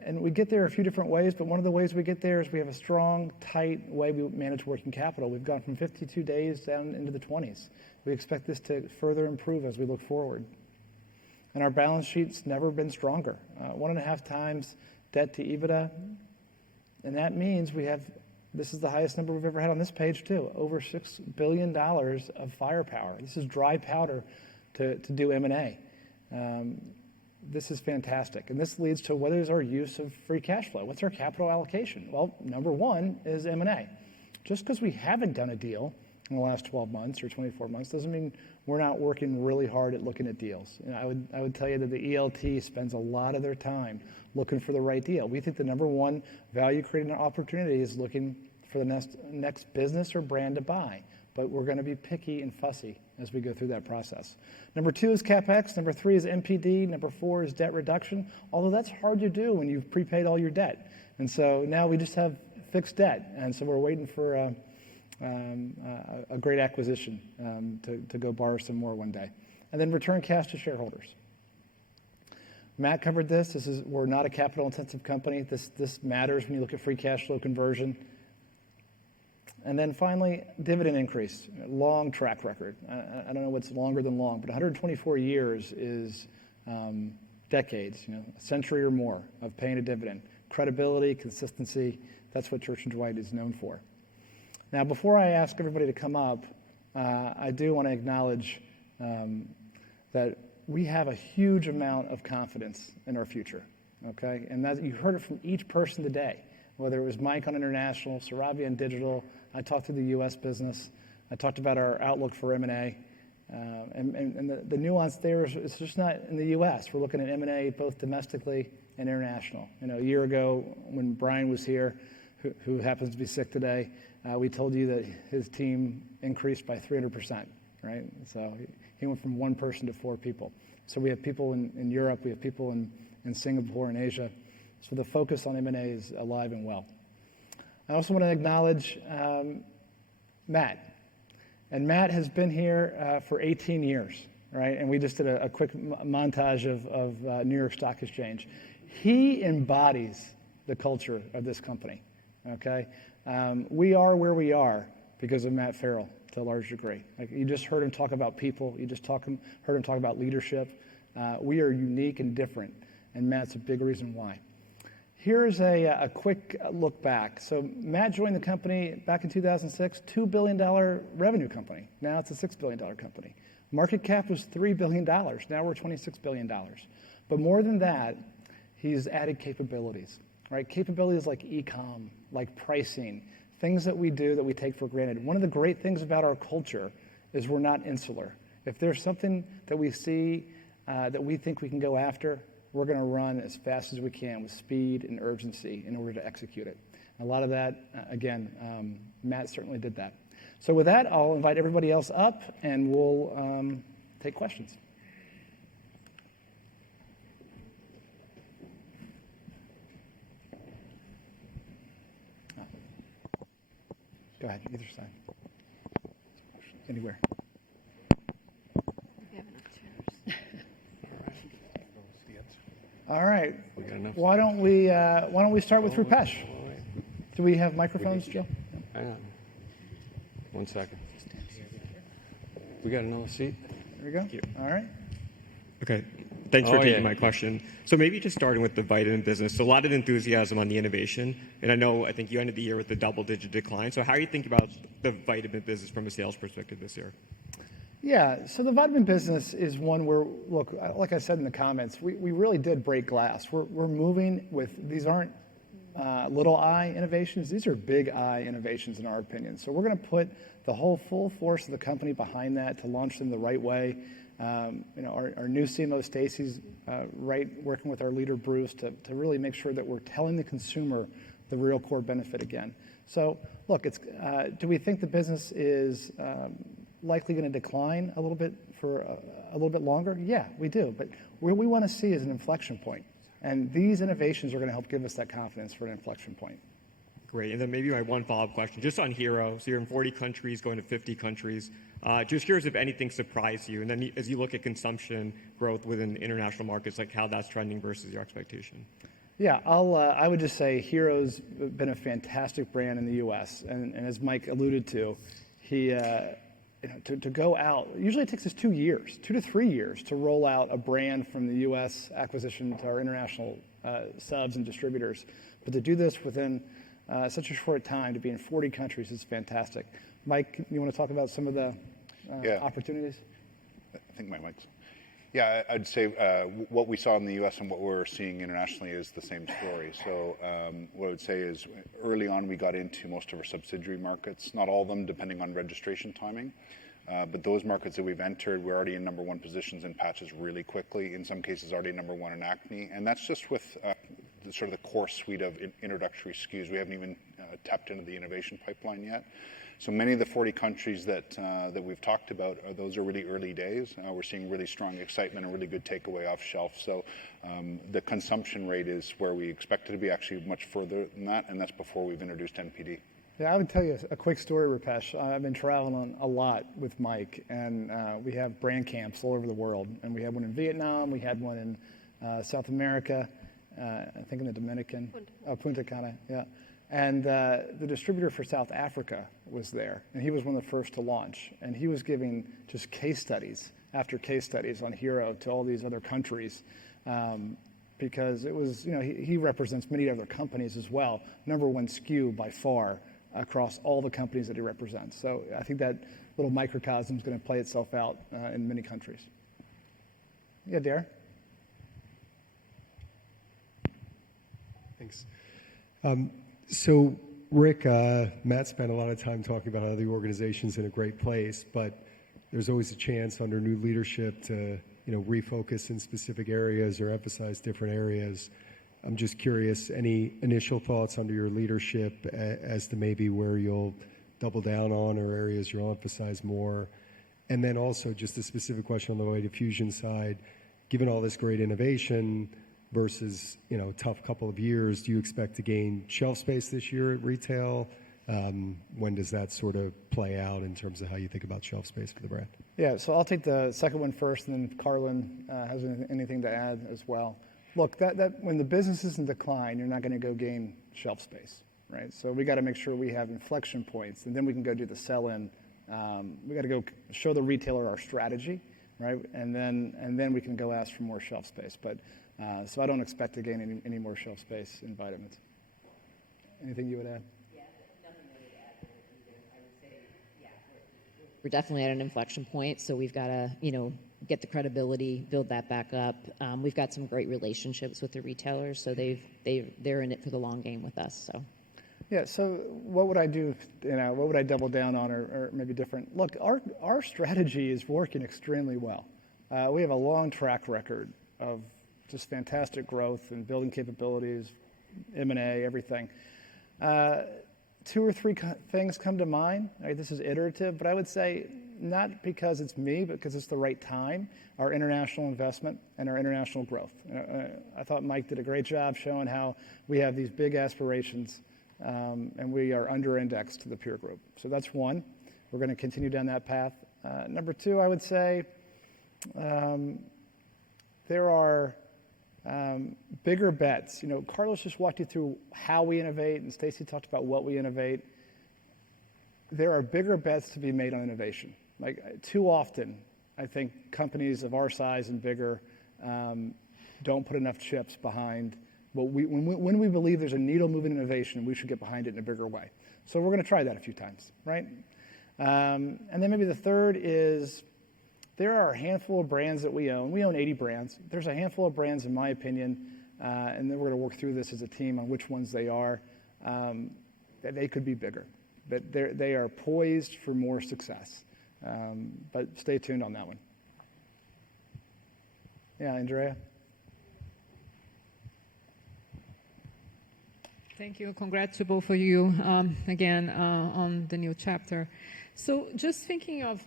And we get there a few different ways, but one of the ways we get there is we have a strong, tight way we manage working capital. We've gone from 52 days down into the 20s. We expect this to further improve as we look forward. And our balance sheet's never been stronger. 1.5 times debt to EBITDA. And that means this is the highest number we've ever had on this page too, over $6 billion of firepower. This is dry powder to do M&A. This is fantastic. And this leads to what is our use of free cash flow? What's our capital allocation? Well, number one is M&A. Just because we haven't done a deal in the last 12 months or 24 months doesn't mean we're not working really hard at looking at deals. And I would tell you that the ELT spends a lot of their time looking for the right deal. We think the number one value creating opportunity is looking for the next business or brand to buy. But we're going to be picky and fussy as we go through that process. Number 2 is CapEx. Number 3 is MPD. Number 4 is debt reduction, although that's hard to do when you've prepaid all your debt. And so now we just have fixed debt. And so we're waiting for a great acquisition to go borrow some more one day. And then return cash to shareholders. Matt covered this. We're not a capital-intensive company. This matters when you look at free cash flow conversion. And then finally, dividend increase, long track record. I don't know what's longer than long, but 124 years is decades, a century or more of paying a dividend. Credibility, consistency, that's what Church & Dwight is known for. Now, before I ask everybody to come up, I do want to acknowledge that we have a huge amount of confidence in our future, okay? And that you heard it from each person today, whether it was Mike on international, Sarabi on digital. I talked through the U.S. business. I talked about our outlook for M&A. And the nuance there is it's just not in the U.S. We're looking at M&A both domestically and international. A year ago when Brian was here, who happens to be sick today, we told you that his team increased by 300%, right? So he went from 1 person to 4 people. So we have people in Europe, we have people in Singapore and Asia. So the focus on M&A is alive and well. I also want to acknowledge Matt. And Matt has been here for 18 years, right? And we just did a quick montage of New York Stock Exchange. He embodies the culture of this company, okay? We are where we are because of Matt Farrell to a large degree. Like you just heard him talk about people. You just heard him talk about leadership. We are unique and different, and Matt's a big reason why. Here's a quick look back. So Matt joined the company back in 2006, $2 billion revenue company. Now it's a $6 billion company. Market cap was $3 billion. Now we're $26 billion. But more than that, he's added capabilities, right? Capabilities like e-com, like pricing, things that we do that we take for granted. One of the great things about our culture is we're not insular. If there's something that we see that we think we can go after, we're going to run as fast as we can with speed and urgency in order to execute it. A lot of that, again, Matt certainly did that. So with that, I'll invite everybody else up, and we'll take questions. Go ahead, either side. Anywhere. All right. Why don't we start with Rupesh? Do we have microphones, Joe? Hang on. 1 second. We got another seat? There we go. All right. Okay. Thanks for taking my question. So maybe just starting with the vitamin business. So a lot of enthusiasm on the innovation. And I think you ended the year with a double-digit decline. So how are you thinking about the vitamin business from a sales perspective this year? Yeah, so the vitamin business is one where, look, like I said in the comments, we really did break glass. We're moving with, these aren't little I innovations, these are big I innovations in our opinion. So we're going to put the whole full force of the company behind that to launch them the right way. Our new CMO, Stacy's working with our leader, Bruce, to really make sure that we're telling the consumer the real core benefit again. So look, do we think the business is likely going to decline a little bit for a little bit longer? Yeah, we do. But what we want to see is an inflection point. And these innovations are going to help give us that confidence for an inflection point. Great. And then maybe my one follow-up question, just on Hero. So you're in 40 countries, going to 50 countries. Just curious if anything surprised you. And then as you look at consumption growth within international markets, like how that's trending versus your expectation. Yeah, I would just say Hero's been a fantastic brand in the U.S. And as Mike alluded to, to go out, usually it takes us 2 years, 2 to 3 years to roll out a brand from the U.S. acquisition to our international subs and distributors. But to do this within such a short time, to be in 40 countries is fantastic. Mike, you want to talk about some of the opportunities? I think my mic's. Yeah, I'd say what we saw in the U.S. and what we're seeing internationally is the same story. So what I would say is early on we got into most of our subsidiary markets, not all of them depending on registration timing, but those markets that we've entered, we're already in number one positions in patches really quickly, in some cases already number one in acne, and that's just with sort of the core suite of introductory SKUs. We haven't even tapped into the innovation pipeline yet. So many of the 40 countries that we've talked about, those are really early days. We're seeing really strong excitement and really good takeaway off shelf. So the consumption rate is where we expect it to be, actually much further than that, and that's before we've introduced NPD. Yeah, I would tell you a quick story, Rupesh. I've been traveling a lot with Mike, and we have brand camps all over the world. And we had one in Vietnam, we had one in South America, I think in the Dominican, Punta Cana, yeah. And the distributor for South Africa was there, and he was one of the first to launch. And he was giving just case studies after case studies on Hero to all these other countries, because it was, he represents many other companies as well. Number one SKU by far across all the companies that he represents. So I think that little microcosm is going to play itself out in many countries. Yeah, Dare? Thanks. So, Rick, Matt spent a lot of time talking about how the organization's in a great place, but there's always a chance under new leadership to, refocus in specific areas or emphasize different areas. I'm just curious, any initial thoughts under your leadership as to maybe where you'll double down on or areas you'll emphasize more? And then also just a specific question on the White Diffusion side, given all this great innovation versus, tough couple of years, do you expect to gain shelf space this year at retail? When does that sort of play out in terms of how you think about shelf space for the brand? Yeah, so I'll take the second one first, and then Carlin has anything to add as well. Look, that when the business is in decline, you're not going to go gain shelf space, right? So we got to make sure we have inflection points, and then we can go do the sell-in. We got to go show the retailer our strategy, right? And then we can go ask for more shelf space. But so I don't expect to gain any more shelf space in vitamins. Anything you would add? Yeah, nothing really to add. I would say, yeah, we're definitely at an inflection point. So we've got to, get the credibility, build that back up. We've got some great relationships with the retailers, so they're in it for the long game with us. So. Yeah. So what would I do? What would I double down on, or maybe different? Look, our strategy is working extremely well. We have a long track record of just fantastic growth and building capabilities, M&A, everything. 2 or 3 things come to mind. Right, this is iterative, but I would say not because it's me, but because it's the right time. Our international investment and our international growth. I thought Mike did a great job showing how we have these big aspirations, and we are under-indexed to the peer group. So that's one. We're going to continue down that path. Number 2, I would say there are bigger bets. Carlos just walked you through how we innovate, and Stacy talked about what we innovate. There are bigger bets to be made on innovation. Like too often, I think companies of our size and bigger don't put enough chips behind when we believe there's a needle-moving innovation, we should get behind it in a bigger way. So we're going to try that a few times, right? And then maybe the third is there are a handful of brands that we own. We own 80 brands. There's a handful of brands, in my opinion, and then we're going to work through this as a team on which ones they are, that they could be bigger. But they are poised for more success. But stay tuned on that one. Yeah, Andrea? Thank you. Congrats to both of you again on the new chapter. So just thinking of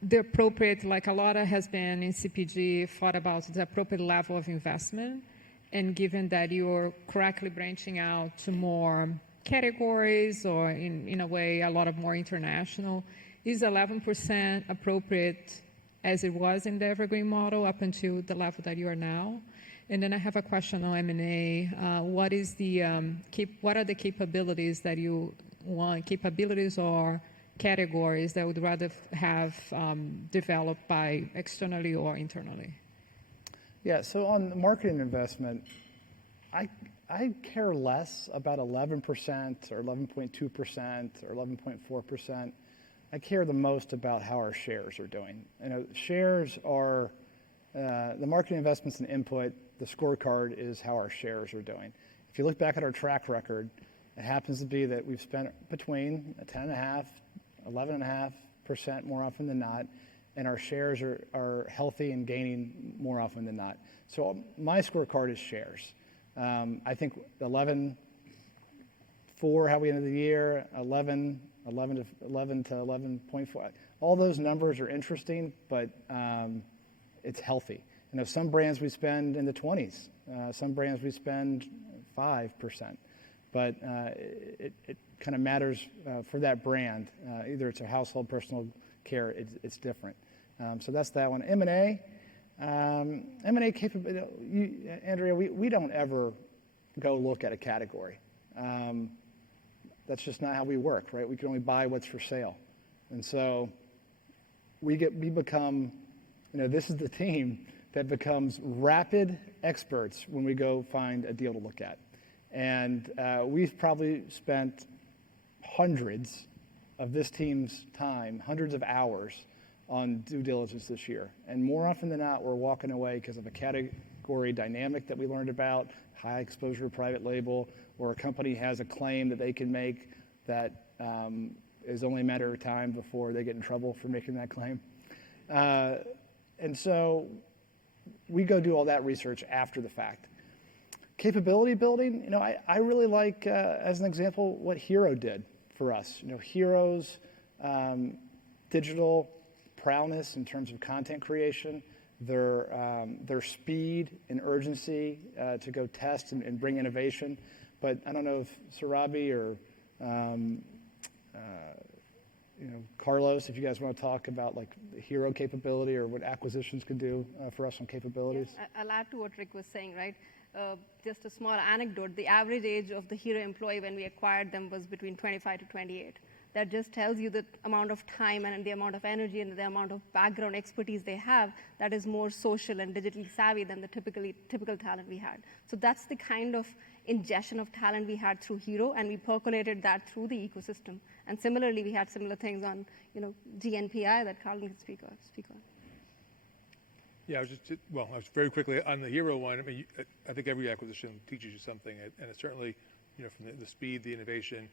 the appropriate, a lot has been in CPG thought about the appropriate level of investment, and given that you're correctly branching out to more categories or in a way a lot of more international. Is 11% appropriate as it was in the Evergreen model up until the level that you are now? And then I have a question on M&A. What are the capabilities that you want, capabilities or categories that would rather have developed by externally or internally? Yeah, so on the marketing investment, I care less about 11% or 11.2% or 11.4%. I care the most about how our shares are doing. Shares are the marketing investments and input. The scorecard is how our shares are doing. If you look back at our track record, it happens to be that we've spent between 10.5%, 11.5% more often than not, and our shares are healthy and gaining more often than not. So my scorecard is shares. I think 11.4, how we ended the year, 11 to 11.4. All those numbers are interesting, but it's healthy. Some brands we spend in the 20s. Some brands we spend 5%. But it kind of matters for that brand. Either it's a household, personal care, it's different. So that's that one. M&A capability, Andrea, we don't ever go look at a category. That's just not how we work, right? We can only buy what's for sale. And so we become, this is the team that becomes rapid experts when we go find a deal to look at. And we've probably spent hundreds of this team's time, hundreds of hours on due diligence this year. And more often than not, we're walking away because of a category dynamic that we learned about, high exposure private label, or a company has a claim that they can make that is only a matter of time before they get in trouble for making that claim. And so we go do all that research after the fact. Capability building, I really like, as an example, what Hero did for us. Hero's digital prowess in terms of content creation, their speed and urgency to go test and bring innovation. But I don't know if Sarabi or Carlos, if you guys want to talk about like the Hero capability or what acquisitions can do for us on capabilities. Yeah, I'll add to what Rick was saying, right? Just a small anecdote, the average age of the Hero employee when we acquired them was between 25 to 28. That just tells you the amount of time and the amount of energy and the amount of background expertise they have that is more social and digitally savvy than the typical talent we had. So that's the kind of ingestion of talent we had through Hero, and we percolated that through the ecosystem. And similarly, we had similar things on, GNPI that Carlton can speak on. Yeah, I was very quickly on the Hero one. I mean, I think every acquisition teaches you something, and it's certainly, from the speed, the innovation,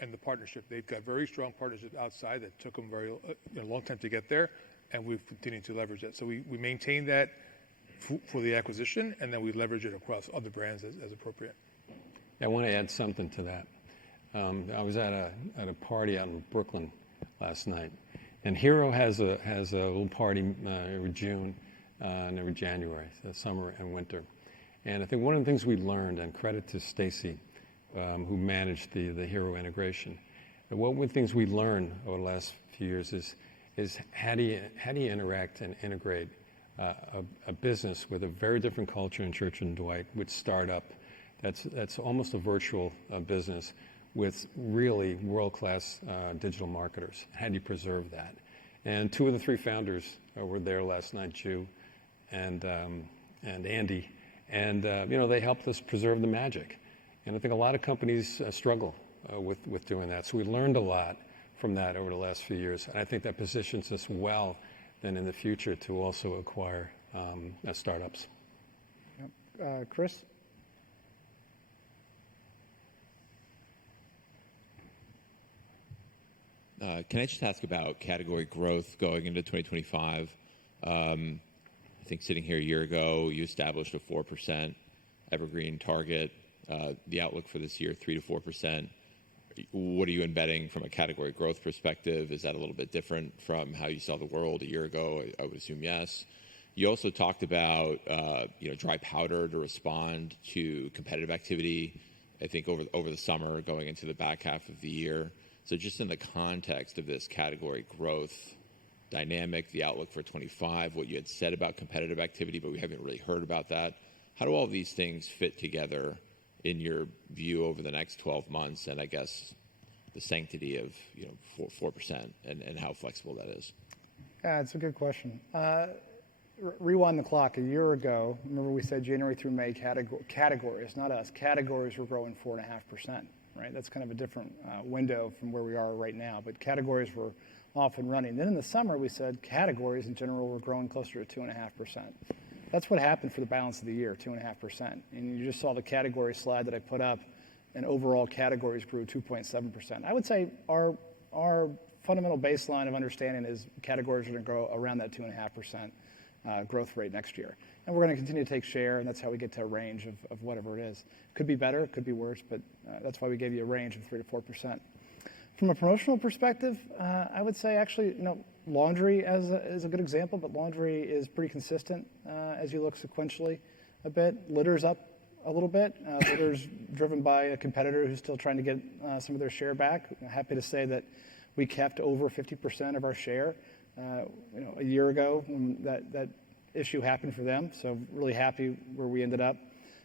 and the partnership. They've got very strong partnerships outside that took them a long time to get there, and we've continued to leverage that. So we maintain that for the acquisition, and then we leverage it across other brands as appropriate. I want to add something to that. I was at a party out in Brooklyn last night, and Hero has a little party every June and every January, so summer and winter. And I think one of the things we learned, and credit to Stacy, who managed the Hero integration, one of the things we learned over the last few years is how do you interact and integrate a business with a very different culture in Church and Dwight, with startup, that's almost a virtual business with really world-class digital marketers. How do you preserve that? And two of the three founders were there last night, Ju and Andy, and they helped us preserve the magic. And I think a lot of companies struggle with doing that. So we learned a lot from that over the last few years, and I think that positions us well then in the future to also acquire startups. Yep. Chris? Can I just ask about category growth going into 2025? I think sitting here a year ago, you established a 4% evergreen target. The outlook for this year, 3 to 4%. What are you embedding from a category growth perspective? Is that a little bit different from how you saw the world a year ago? I would assume yes. You also talked about dry powder to respond to competitive activity I think over the summer going into the back half of the year. So just in the context of this category growth dynamic, the outlook for 25, what you had said about competitive activity, but we haven't really heard about that. How do all of these things fit together in your view over the next 12 months? And I guess the sanctity of 4% and how flexible that is. Yeah, it's a good question. Rewind the clock a year ago. Remember we said January through May categories, not us, categories were growing 4.5%, right? That's kind of a different window from where we are right now, but categories were off and running. Then in the summer we said categories in general were growing closer to 2.5%. That's what happened for the balance of the year, 2.5%. And you just saw the category slide that I put up, and overall categories grew 2.7%. I would say our fundamental baseline of understanding is categories are going to grow around that 2.5% growth rate next year. And we're going to continue to take share, and that's how we get to a range of whatever it is. Could be better, could be worse, but that's why we gave you a range of 3 to 4%. From a promotional perspective, I would say actually, laundry is a good example, but laundry is pretty consistent as you look sequentially a bit. Litter's up a little bit. Litter's driven by a competitor who's still trying to get some of their share back. I'm happy to say that we kept over 50% of our share a year ago when that issue happened for them. So really happy where we ended up.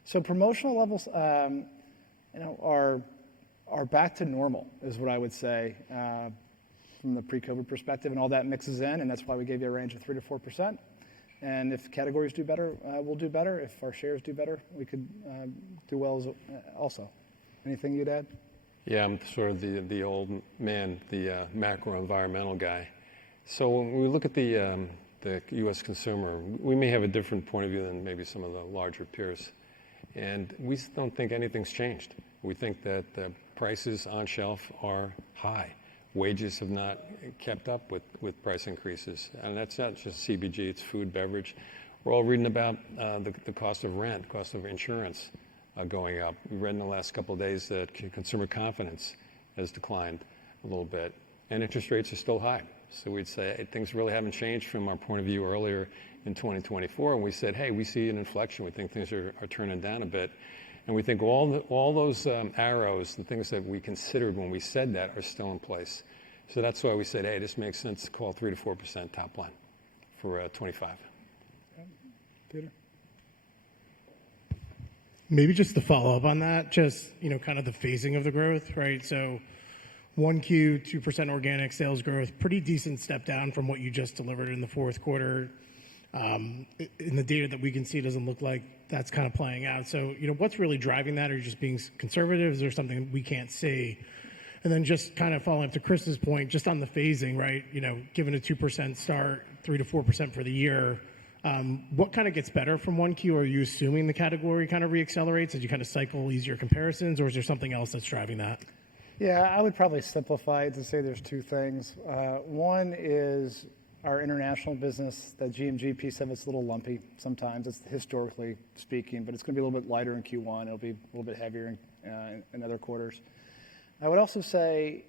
So promotional levels, are back to normal is what I would say from the pre-COVID perspective, and all that mixes in, and that's why we gave you a range of 3 to 4%. And if categories do better, we'll do better. If our shares do better, we could do well also. Anything you'd add? Yeah, I'm sort of the old man, the macro environmental guy. So when we look at the U.S. consumer, we may have a different point of view than maybe some of the larger peers. And we don't think anything's changed. We think that the prices on shelf are high. Wages have not kept up with price increases. And that's not just CBG, it's food, beverage. We're all reading about the cost of rent, cost of insurance going up. We read in the last couple of days that consumer confidence has declined a little bit. And interest rates are still high. So we'd say things really haven't changed from our point of view earlier in 2024. And we said, hey, we see an inflection. We think things are turning down a bit. And we think all those arrows and things that we considered when we said that are still in place. So that's why we said, hey, this makes sense to call 3 to 4% top line for 25. Peter? Maybe just to follow up on that, just, kind of the phasing of the growth, right? So 1Q, 2% organic sales growth, pretty decent step down from what you just delivered in the fourth quarter. In the data that we can see, it doesn't look like that's kind of playing out. So, what's really driving that? Are you just being conservative? Is there something we can't see? And then just kind of following up to Chris's point, just on the phasing, right? Given a 2% start, 3 to 4% for the year, what kind of gets better from 1Q? Are you assuming the category kind of reaccelerates as you kind of cycle easier comparisons, or is there something else that's driving that? Yeah, I would probably simplify it to say there's two things. One is our international business, that GMG piece of it's a little lumpy sometimes. It's historically speaking, but it's going to be a little bit lighter in Q1. It'll be a little bit heavier in other quarters. I would also say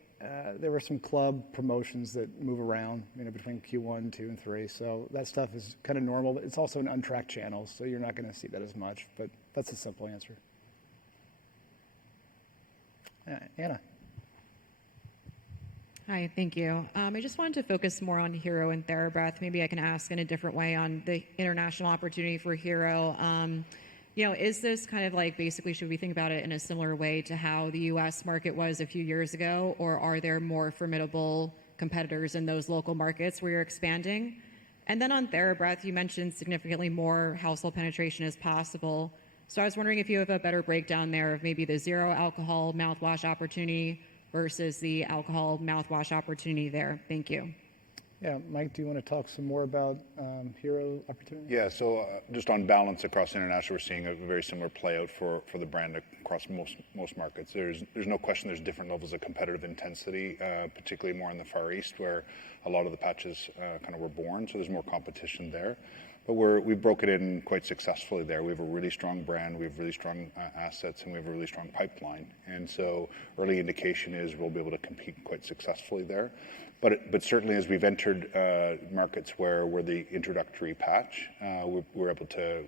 there were some club promotions that move around, between Q1, 2, and 3. So that stuff is kind of normal, but it's also an untracked channel, so you're not going to see that as much. But that's a simple answer. Anna. Hi, thank you. I just wanted to focus more on Hero and TheraBreath. Maybe I can ask in a different way on the international opportunity for Hero. Is this kind of like basically, should we think about it in a similar way to how the U.S. market was a few years ago, or are there more formidable competitors in those local markets where you're expanding? And then on TheraBreath, you mentioned significantly more household penetration is possible. So I was wondering if you have a better breakdown there of maybe the zero alcohol mouthwash opportunity versus the alcohol mouthwash opportunity there. Thank you. Yeah, Mike, do you want to talk some more about Hero opportunity? Yeah, so just on balance across international, we're seeing a very similar play out for the brand across most markets. There's no question there's different levels of competitive intensity, particularly more in the Far East where a lot of the patches kind of were born. So there's more competition there. But we've broken it in quite successfully there. We have a really strong brand, we have really strong assets, and we have a really strong pipeline. And so early indication is we'll be able to compete quite successfully there. But certainly as we've entered markets where we're the introductory patch, we're able to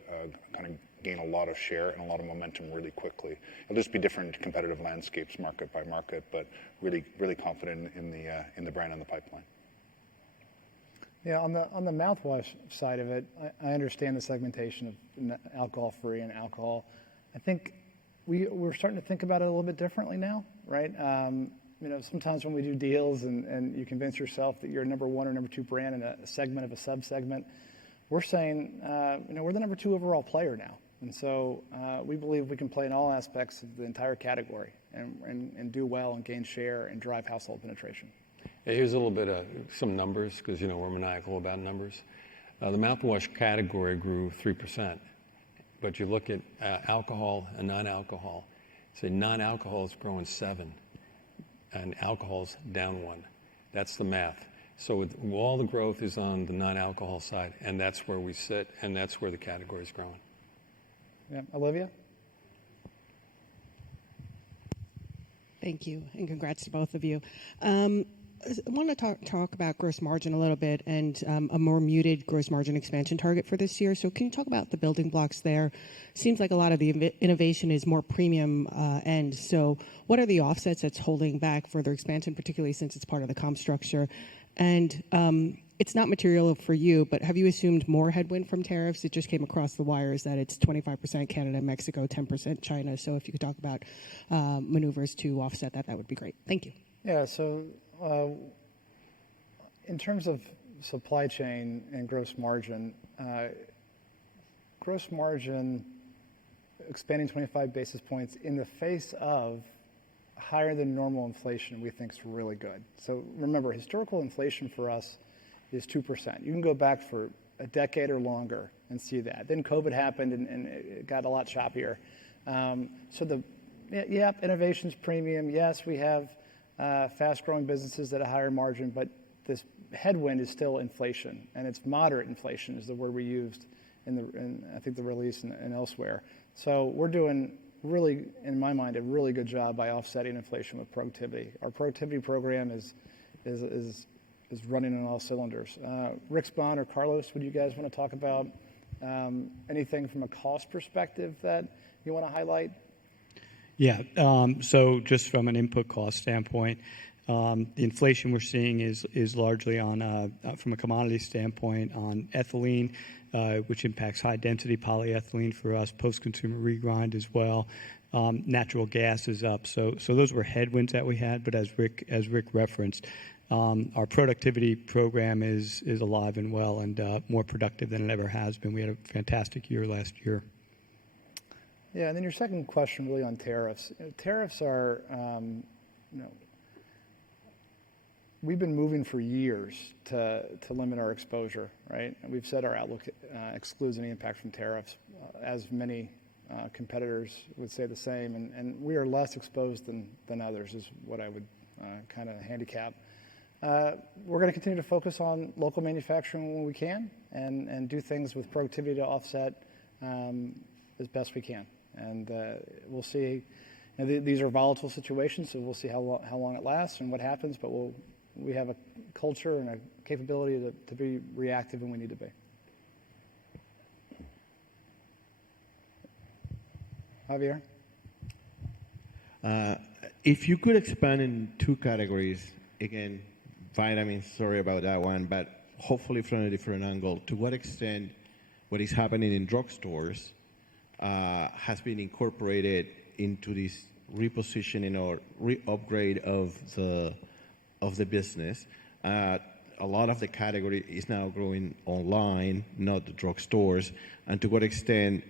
kind of gain a lot of share and a lot of momentum really quickly. It'll just be different competitive landscapes market by market, but really, really confident in the brand and the pipeline. Yeah, on the mouthwash side of it, I understand the segmentation of alcohol-free and alcohol. I think we're starting to think about it a little bit differently now, right? Sometimes when we do deals and you convince yourself that you're number one or number two brand in a segment of a sub-segment, we're saying, we're the number two overall player now. And so we believe we can play in all aspects of the entire category and do well and gain share and drive household penetration. Yeah, here's a little bit of some numbers, because we're maniacal about numbers. The mouthwash category grew 3%, but you look at alcohol and non-alcohol. Say non-alcohol is growing 7%, and alcohol's down 1%. That's the math. So all the growth is on the non-alcohol side, and that's where we sit, and that's where the category is growing. Yeah, Olivia? Thank you, and congrats to both of you. I want to talk about gross margin a little bit and a more muted gross margin expansion target for this year. So can you talk about the building blocks there? Seems like a lot of the innovation is more premium end. So what are the offsets that's holding back further expansion, particularly since it's part of the comp structure? And it's not material for you, but have you assumed more headwind from tariffs? It just came across the wires that it's 25% Canada, Mexico, 10% China. So if you could talk about maneuvers to offset that, that would be great. Thank you. Yeah, so in terms of supply chain and gross margin expanding 25 basis points in the face of higher than normal inflation, we think is really good. So remember, historical inflation for us is 2%. You can go back for a decade or longer and see that. Then COVID happened and it got a lot choppier. Innovation's premium. Yes, we have fast-growing businesses at a higher margin, but this headwind is still inflation, and it's moderate inflation is the word we used in I think the release and elsewhere. So we're doing really, in my mind, a really good job by offsetting inflation with productivity. Our productivity program is running on all cylinders. Rick Spahn or Carlos, would you guys want to talk about anything from a cost perspective that you want to highlight? Yeah, so just from an input cost standpoint, the inflation we're seeing is largely on, from a commodity standpoint, on ethylene, which impacts high-density polyethylene for us, post-consumer regrind as well. Natural gas is up. So those were headwinds that we had, but as Rick referenced, our productivity program is alive and well and more productive than it ever has been. We had a fantastic year last year. Yeah, and then your second question really on tariffs. Tariffs are, we've been moving for years to limit our exposure, right? And we've said our outlook excludes any impact from tariffs, as many competitors would say the same. And we are less exposed than others is what I would kind of handicap. We're going to continue to focus on local manufacturing when we can and do things with productivity to offset as best we can. And we'll see. These are volatile situations, so we'll see how long it lasts and what happens. But we have a culture and a capability to be reactive when we need to be. Javier? If you could expand in two categories, again, vitamins, sorry about that one, but hopefully from a different angle, to what extent what is happening in drugstores has been incorporated into this repositioning or re-upgrade of the business. A lot of the category is now growing online, not the drugstores, and to what extent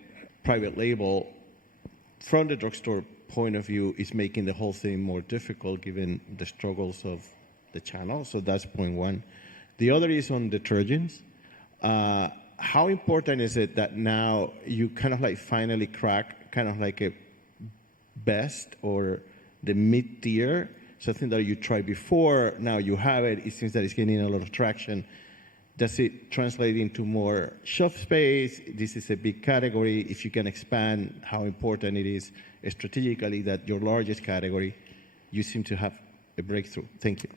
private label, from the drugstore point of view, is making the whole thing more difficult given the struggles of the channel. So that's point one. The other is on detergents. How important is it that now you kind of like finally crack kind of like a best or the mid-tier, something that you tried before, now you have it, it seems that it's gaining a lot of traction. Does it translate into more shelf space? This is a big category. If you can expand how important it is strategically that your largest category, you seem to have a breakthrough. Thank you.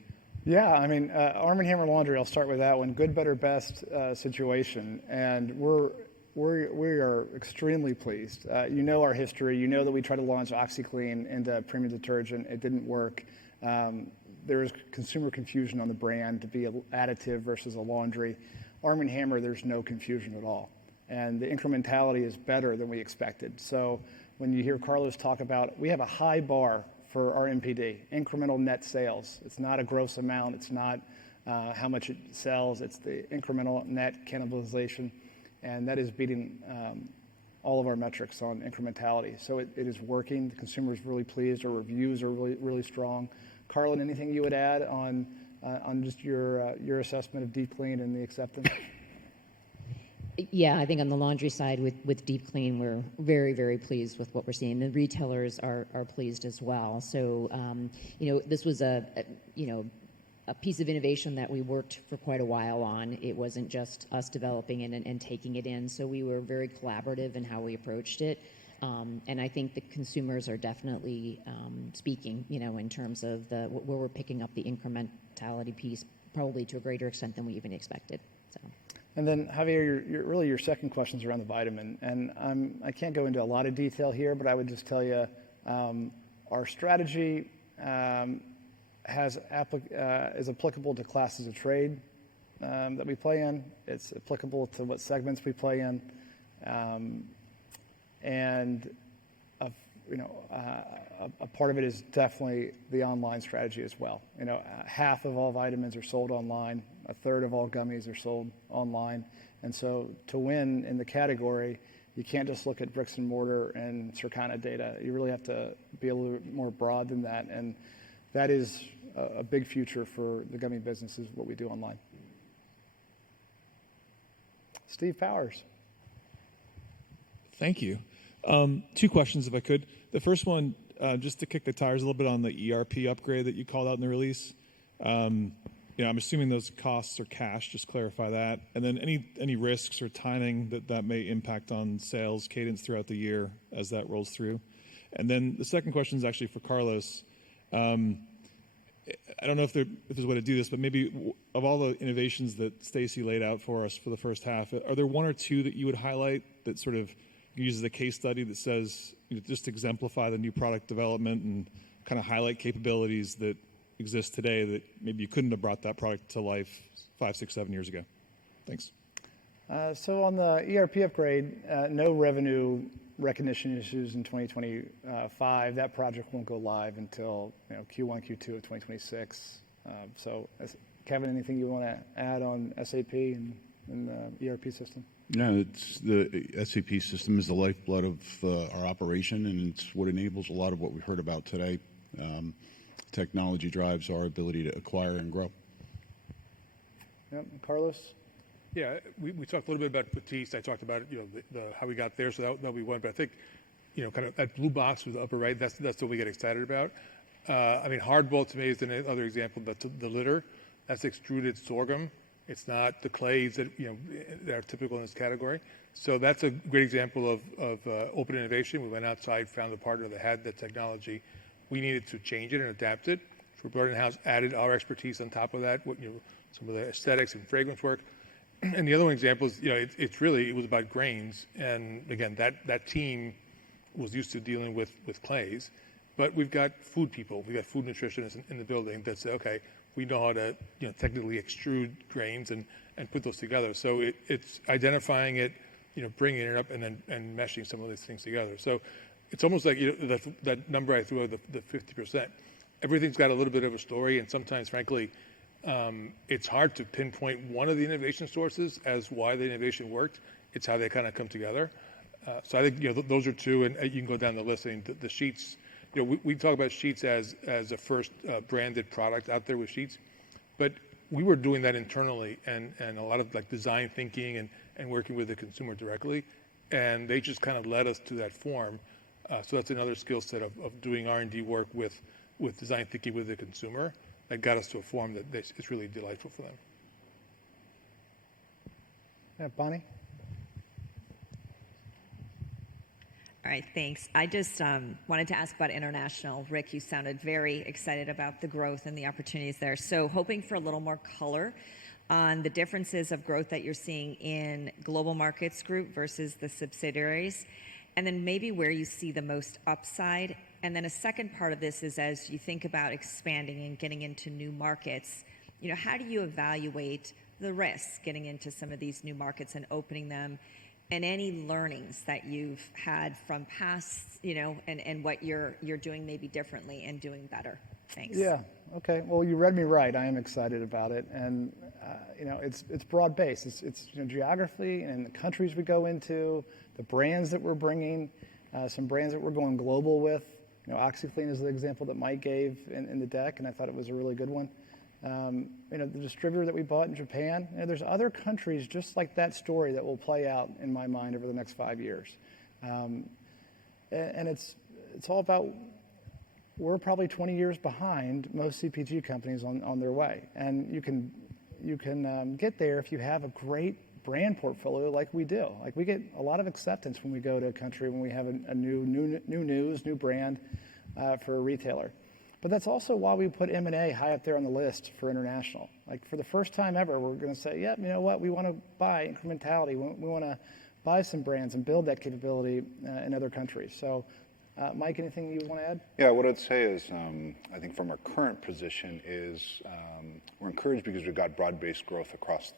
Yeah, I mean, Arm & Hammer Laundry, I'll start with that one. Good, better, best situation. And we're we are extremely pleased. You know our history. You know that we tried to launch OxyClean into premium detergent. It didn't work. There is consumer confusion on the brand to be an additive versus a laundry. Arm & Hammer, there's no confusion at all. And the incrementality is better than we expected. So when you hear Carlos talk about, we have a high bar for our NPD, incremental net sales. It's not a gross amount. It's not how much it sells. It's the incremental net cannibalization. And that is beating all of our metrics on incrementality. So it is working. The consumer is really pleased. Our reviews are really, really strong. Carlin, anything you would add on just your assessment of Deep Clean and the acceptance? Yeah, I think on the laundry side with Deep Clean, we're very, very pleased with what we're seeing. The retailers are pleased as well. So, this was a piece of innovation that we worked for quite a while on. It wasn't just us developing it and taking it in. So we were very collaborative in how we approached it. And I think the consumers are definitely speaking, in terms of where we're picking up the incrementality piece, probably to a greater extent than we even expected. So. And then Javier, your second question is around the vitamin, and I can't go into a lot of detail here, but I would just tell you our strategy is applicable to classes of trade that we play in. It's applicable to what segments we play in, and a part of it is definitely the online strategy as well. Half of all vitamins are sold online. A third of all gummies are sold online. And so to win in the category, you can't just look at bricks and mortar and Circana data. You really have to be a little bit more broad than that. And that is a big future for the gummy business, is what we do online. Steve Powers. Thank you. 2 questions, if I could. The first one, just to kick the tires a little bit on the ERP upgrade that you called out in the release. I'm assuming those costs are cash. Just clarify that. And then any risks or timing that may impact on sales cadence throughout the year as that rolls through. And then the second question is actually for Carlos. I don't know if there's a way to do this, but maybe of all the innovations that Stacy laid out for us for the first half, are there 1 or 2 that you would highlight that sort of uses a case study that says, just exemplify the new product development and kind of highlight capabilities that exist today that maybe you couldn't have brought that product to life 5, 6, 7 years ago? Thanks. So on the ERP upgrade, no revenue recognition issues in 2025. That project won't go live until Q1, Q2 of 2026. So Kevin, anything you want to add on SAP and the ERP system? Yeah, the SAP system is the lifeblood of our operation, and it's what enables a lot of what we heard about today. Technology drives our ability to acquire and grow. Yep. Carlos? Yeah, we talked a little bit about Batiste. I talked about how we got there, so that'll be one. But I think, kind of that blue box with the upper right, that's what we get excited about. Hardball to me is another example, but the litter, that's extruded sorghum. It's not the clays that are typical in this category. So that's a great example of open innovation. We went outside, found a partner that had the technology. We needed to change it and adapt it. So we brought it in-house, added our expertise on top of that, some of the aesthetics and fragrance work. And the other one example is, it was about grains. And again, that team was used to dealing with clays. But we've got food people, we've got food nutritionists in the building that say, okay, we know how to technically extrude grains and put those together. So it's identifying it, bringing it up, and then meshing some of these things together. So it's almost like that number I threw out, the 50%. Everything's got a little bit of a story, and sometimes, frankly, it's hard to pinpoint one of the innovation sources as why the innovation worked. It's how they kind of come together. So I think those are 2, and you can go down the list. The sheets. We talk about sheets as the first branded product out there with sheets, but we were doing that internally and a lot of design thinking and working with the consumer directly, and they just kind of led us to that form. So that's another skill set of doing R&D work with design thinking with the consumer that got us to a form that is really delightful for them. Yeah, Bonnie? All right, thanks. I just wanted to ask about international. Rick, you sounded very excited about the growth and the opportunities there. So hoping for a little more color on the differences of growth that you're seeing in Global Markets Group versus the subsidiaries, and then maybe where you see the most upside. And then a second part of this is as you think about expanding and getting into new markets, how do you evaluate the risks getting into some of these new markets and opening them, and any learnings that you've had from past, and what you're doing maybe differently and doing better? Thanks. Yeah. Okay. Well, you read me right. I am excited about it, and it's broad based. It's geography and the countries we go into, the brands that we're bringing, some brands that we're going global with. OxyClean is the example that Mike gave in the deck, and I thought it was a really good one. The distributor that we bought in Japan. There's other countries just like that story that will play out in my mind over the next 5 years, and it's all about. We're probably 20 years behind most CPG companies on their way, and you can get there if you have a great brand portfolio like we do. Like we get a lot of acceptance when we go to a country when we have a new brand for a retailer. But that's also why we put M&A high up there on the list for international. Like for the first time ever, we're going to say, yeah, you know what, we want to buy incrementality. We want to buy some brands and build that capability in other countries. So. Mike, anything you want to add? Yeah, what I'd say is I think from our current position is we're encouraged because we've got broad-based growth across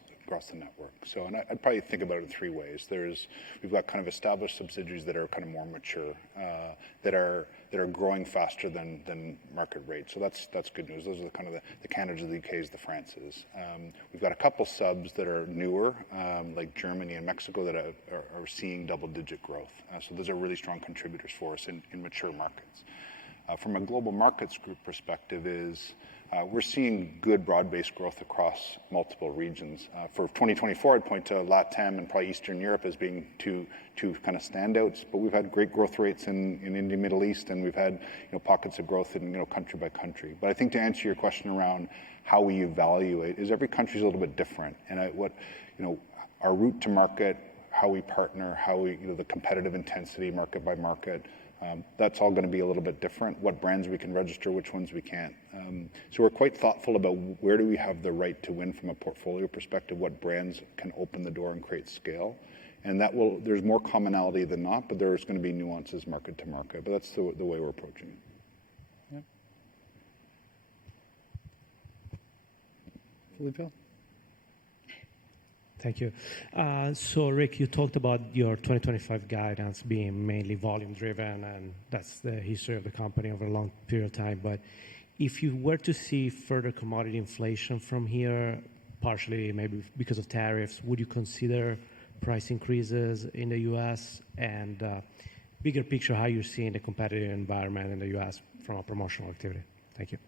the network. So, and I'd probably think about it in three ways. We've got kind of established subsidiaries that are kind of more mature, that are growing faster than market rate. So that's good news. Those are kind of the Canadas, the UKs, the Frances. We've got a couple subs that are newer, like Germany and Mexico, that are seeing double-digit growth. So those are really strong contributors for us in mature markets. From a Global Markets Group perspective we're seeing good broad-based growth across multiple regions. For 2024, I'd point to LATAM and probably Eastern Europe as being two kind of standouts. But we've had great growth rates in India, Middle East, and we've had pockets of growth in country by country. But I think to answer your question around how we evaluate is every country is a little bit different, and our route to market, how we partner, how we the competitive intensity market by market. That's all going to be a little bit different. What brands we can register, which ones we can't. So we're quite thoughtful about where do we have the right to win from a portfolio perspective, what brands can open the door and create scale. And there's more commonality than not, but there's going to be nuances market to market. But that's the way we're approaching it. Yeah. Filippo? Thank you. So, Rick, you talked about your 2025 guidance being mainly volume-driven, and that's the history of the company over a long period of time. But if you were to see further commodity inflation from here, partially maybe because of tariffs, would you consider price increases in the U.S.? And bigger picture, how you're seeing the competitive environment in the U.S. from a promotional activity? Thank you.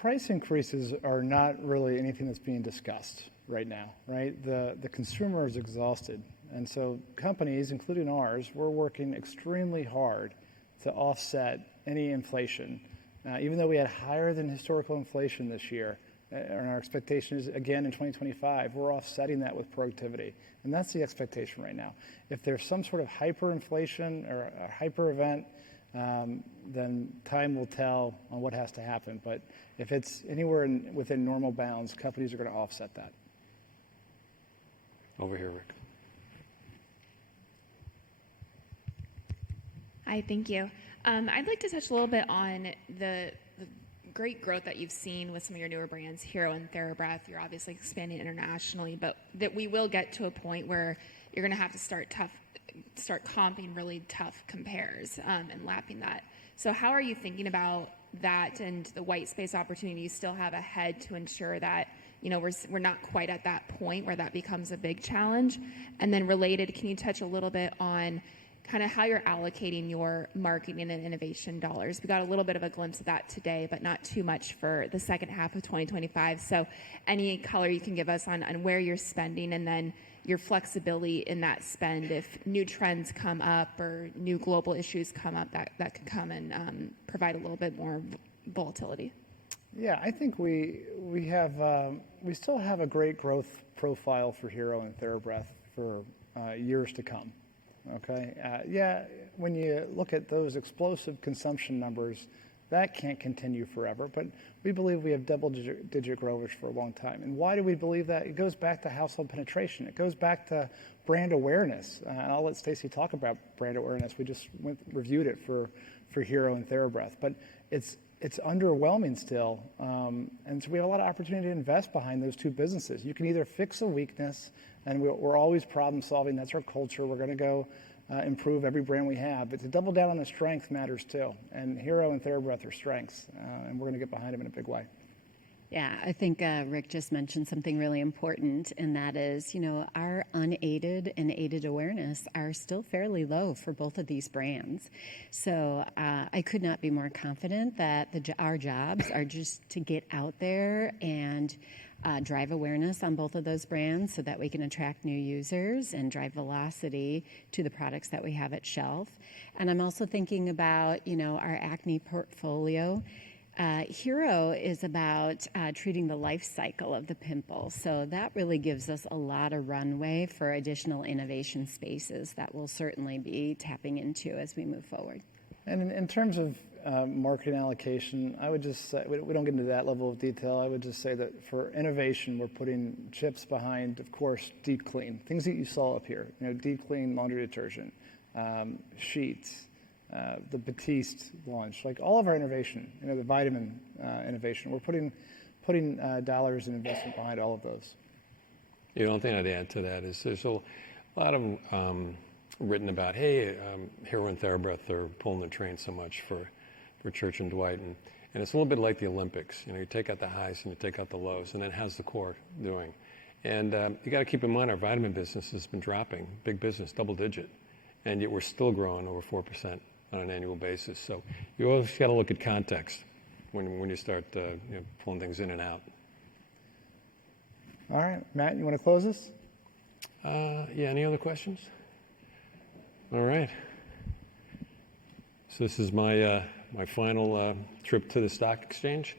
Price increases are not really anything that's being discussed right now, right? The consumer is exhausted. And so companies, including ours, we're working extremely hard to offset any inflation. Even though we had higher than historical inflation this year, and our expectation is, again, in 2025, we're offsetting that with productivity. And that's the expectation right now. If there's some sort of hyperinflation or a hyper event, then time will tell on what has to happen. But if it's anywhere within normal bounds, companies are going to offset that. Over here, Rick. Hi, thank you. I'd like to touch a little bit on the great growth that you've seen with some of your newer brands, Hero and TheraBreath. You're obviously expanding internationally, but that we will get to a point where you're going to have to start comping really tough compares and lapping that. So how are you thinking about that and the white space opportunity you still have ahead to ensure that we're not quite at that point where that becomes a big challenge? And then related, can you touch a little bit on kind of how you're allocating your marketing and innovation dollars? We got a little bit of a glimpse of that today, but not too much for the second half of 2025. So any color you can give us on where you're spending, and then your flexibility in that spend if new trends come up or new global issues come up that could come and provide a little bit more volatility. Yeah, I think we still have a great growth profile for Hero and TheraBreath for years to come. Okay. When you look at those explosive consumption numbers That can't continue forever, but we believe we have double-digit growers for a long time. And why do we believe that? It goes back to household penetration. It goes back to brand awareness. And I'll let Stacy talk about brand awareness. We just reviewed it for Hero and TheraBreath, but it's underwhelming still. And so we have a lot of opportunity to invest behind those two businesses. You can either fix a weakness, and we're always problem solving. That's our culture. We're going to go improve every brand we have. But to double down on the strength matters too. And Hero and TheraBreath are strengths, and we're going to get behind them in a big way. Yeah, I think Rick just mentioned something really important, and that is, our unaided and aided awareness are still fairly low for both of these brands. So I could not be more confident that our jobs are just to get out there and drive awareness on both of those brands so that we can attract new users and drive velocity to the products that we have at shelf. And I'm also thinking about, our acne portfolio. Hero is about treating the life cycle of the pimple. So that really gives us a lot of runway for additional innovation spaces that we'll certainly be tapping into as we move forward. And in terms of marketing allocation, I would just say, we don't get into that level of detail. I would just say that for innovation, we're putting chips behind, of course, Deep Clean, things that you saw up here, Deep Clean laundry detergent, sheets, the Batiste launch, like all of our innovation, the vitamin innovation. We're putting dollars and investment behind all of those. The only thing I'd add to that is there's a lot of written about, hey, Hero and TheraBreath, they're pulling the train so much for Church and Dwight. And it's a little bit like the Olympics. You take out the highs and you take out the lows, and then how's the core doing? And you got to keep in mind our vitamin business has been dropping, big business, double digit, and yet we're still growing over 4% on an annual basis. So you always got to look at context when you start pulling things in and out. All right, Matt, you want to close this? Yeah, any other questions? All right. So this is my final trip to the stock exchange.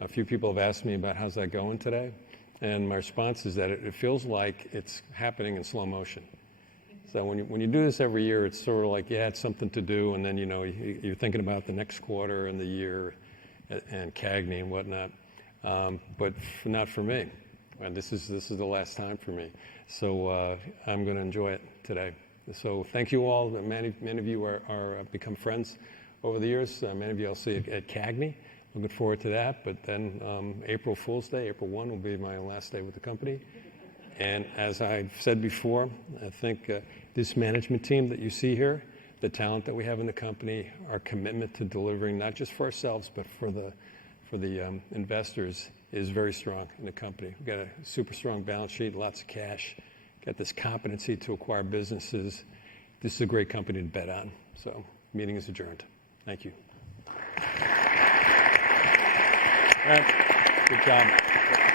A few people have asked me about how's that going today, and my response is that it feels like it's happening in slow motion. So when you do this every year, it's sort of like, yeah, it's something to do, and then you're thinking about the next quarter and the year and CAGNY and whatnot, but not for me. And this is the last time for me. So I'm going to enjoy it today. So thank you all. Many of you are become friends over the years. Many of you I'll see at CAGNY. Looking forward to that. But then April Fool's Day, April 1 will be my last day with the company. And as I've said before, I think this management team that you see here, the talent that we have in the company, our commitment to delivering not just for ourselves but for the investors is very strong in the company. We've got a super strong balance sheet, lots of cash, got this competency to acquire businesses. This is a great company to bet on. So meeting is adjourned. Thank you. Good job.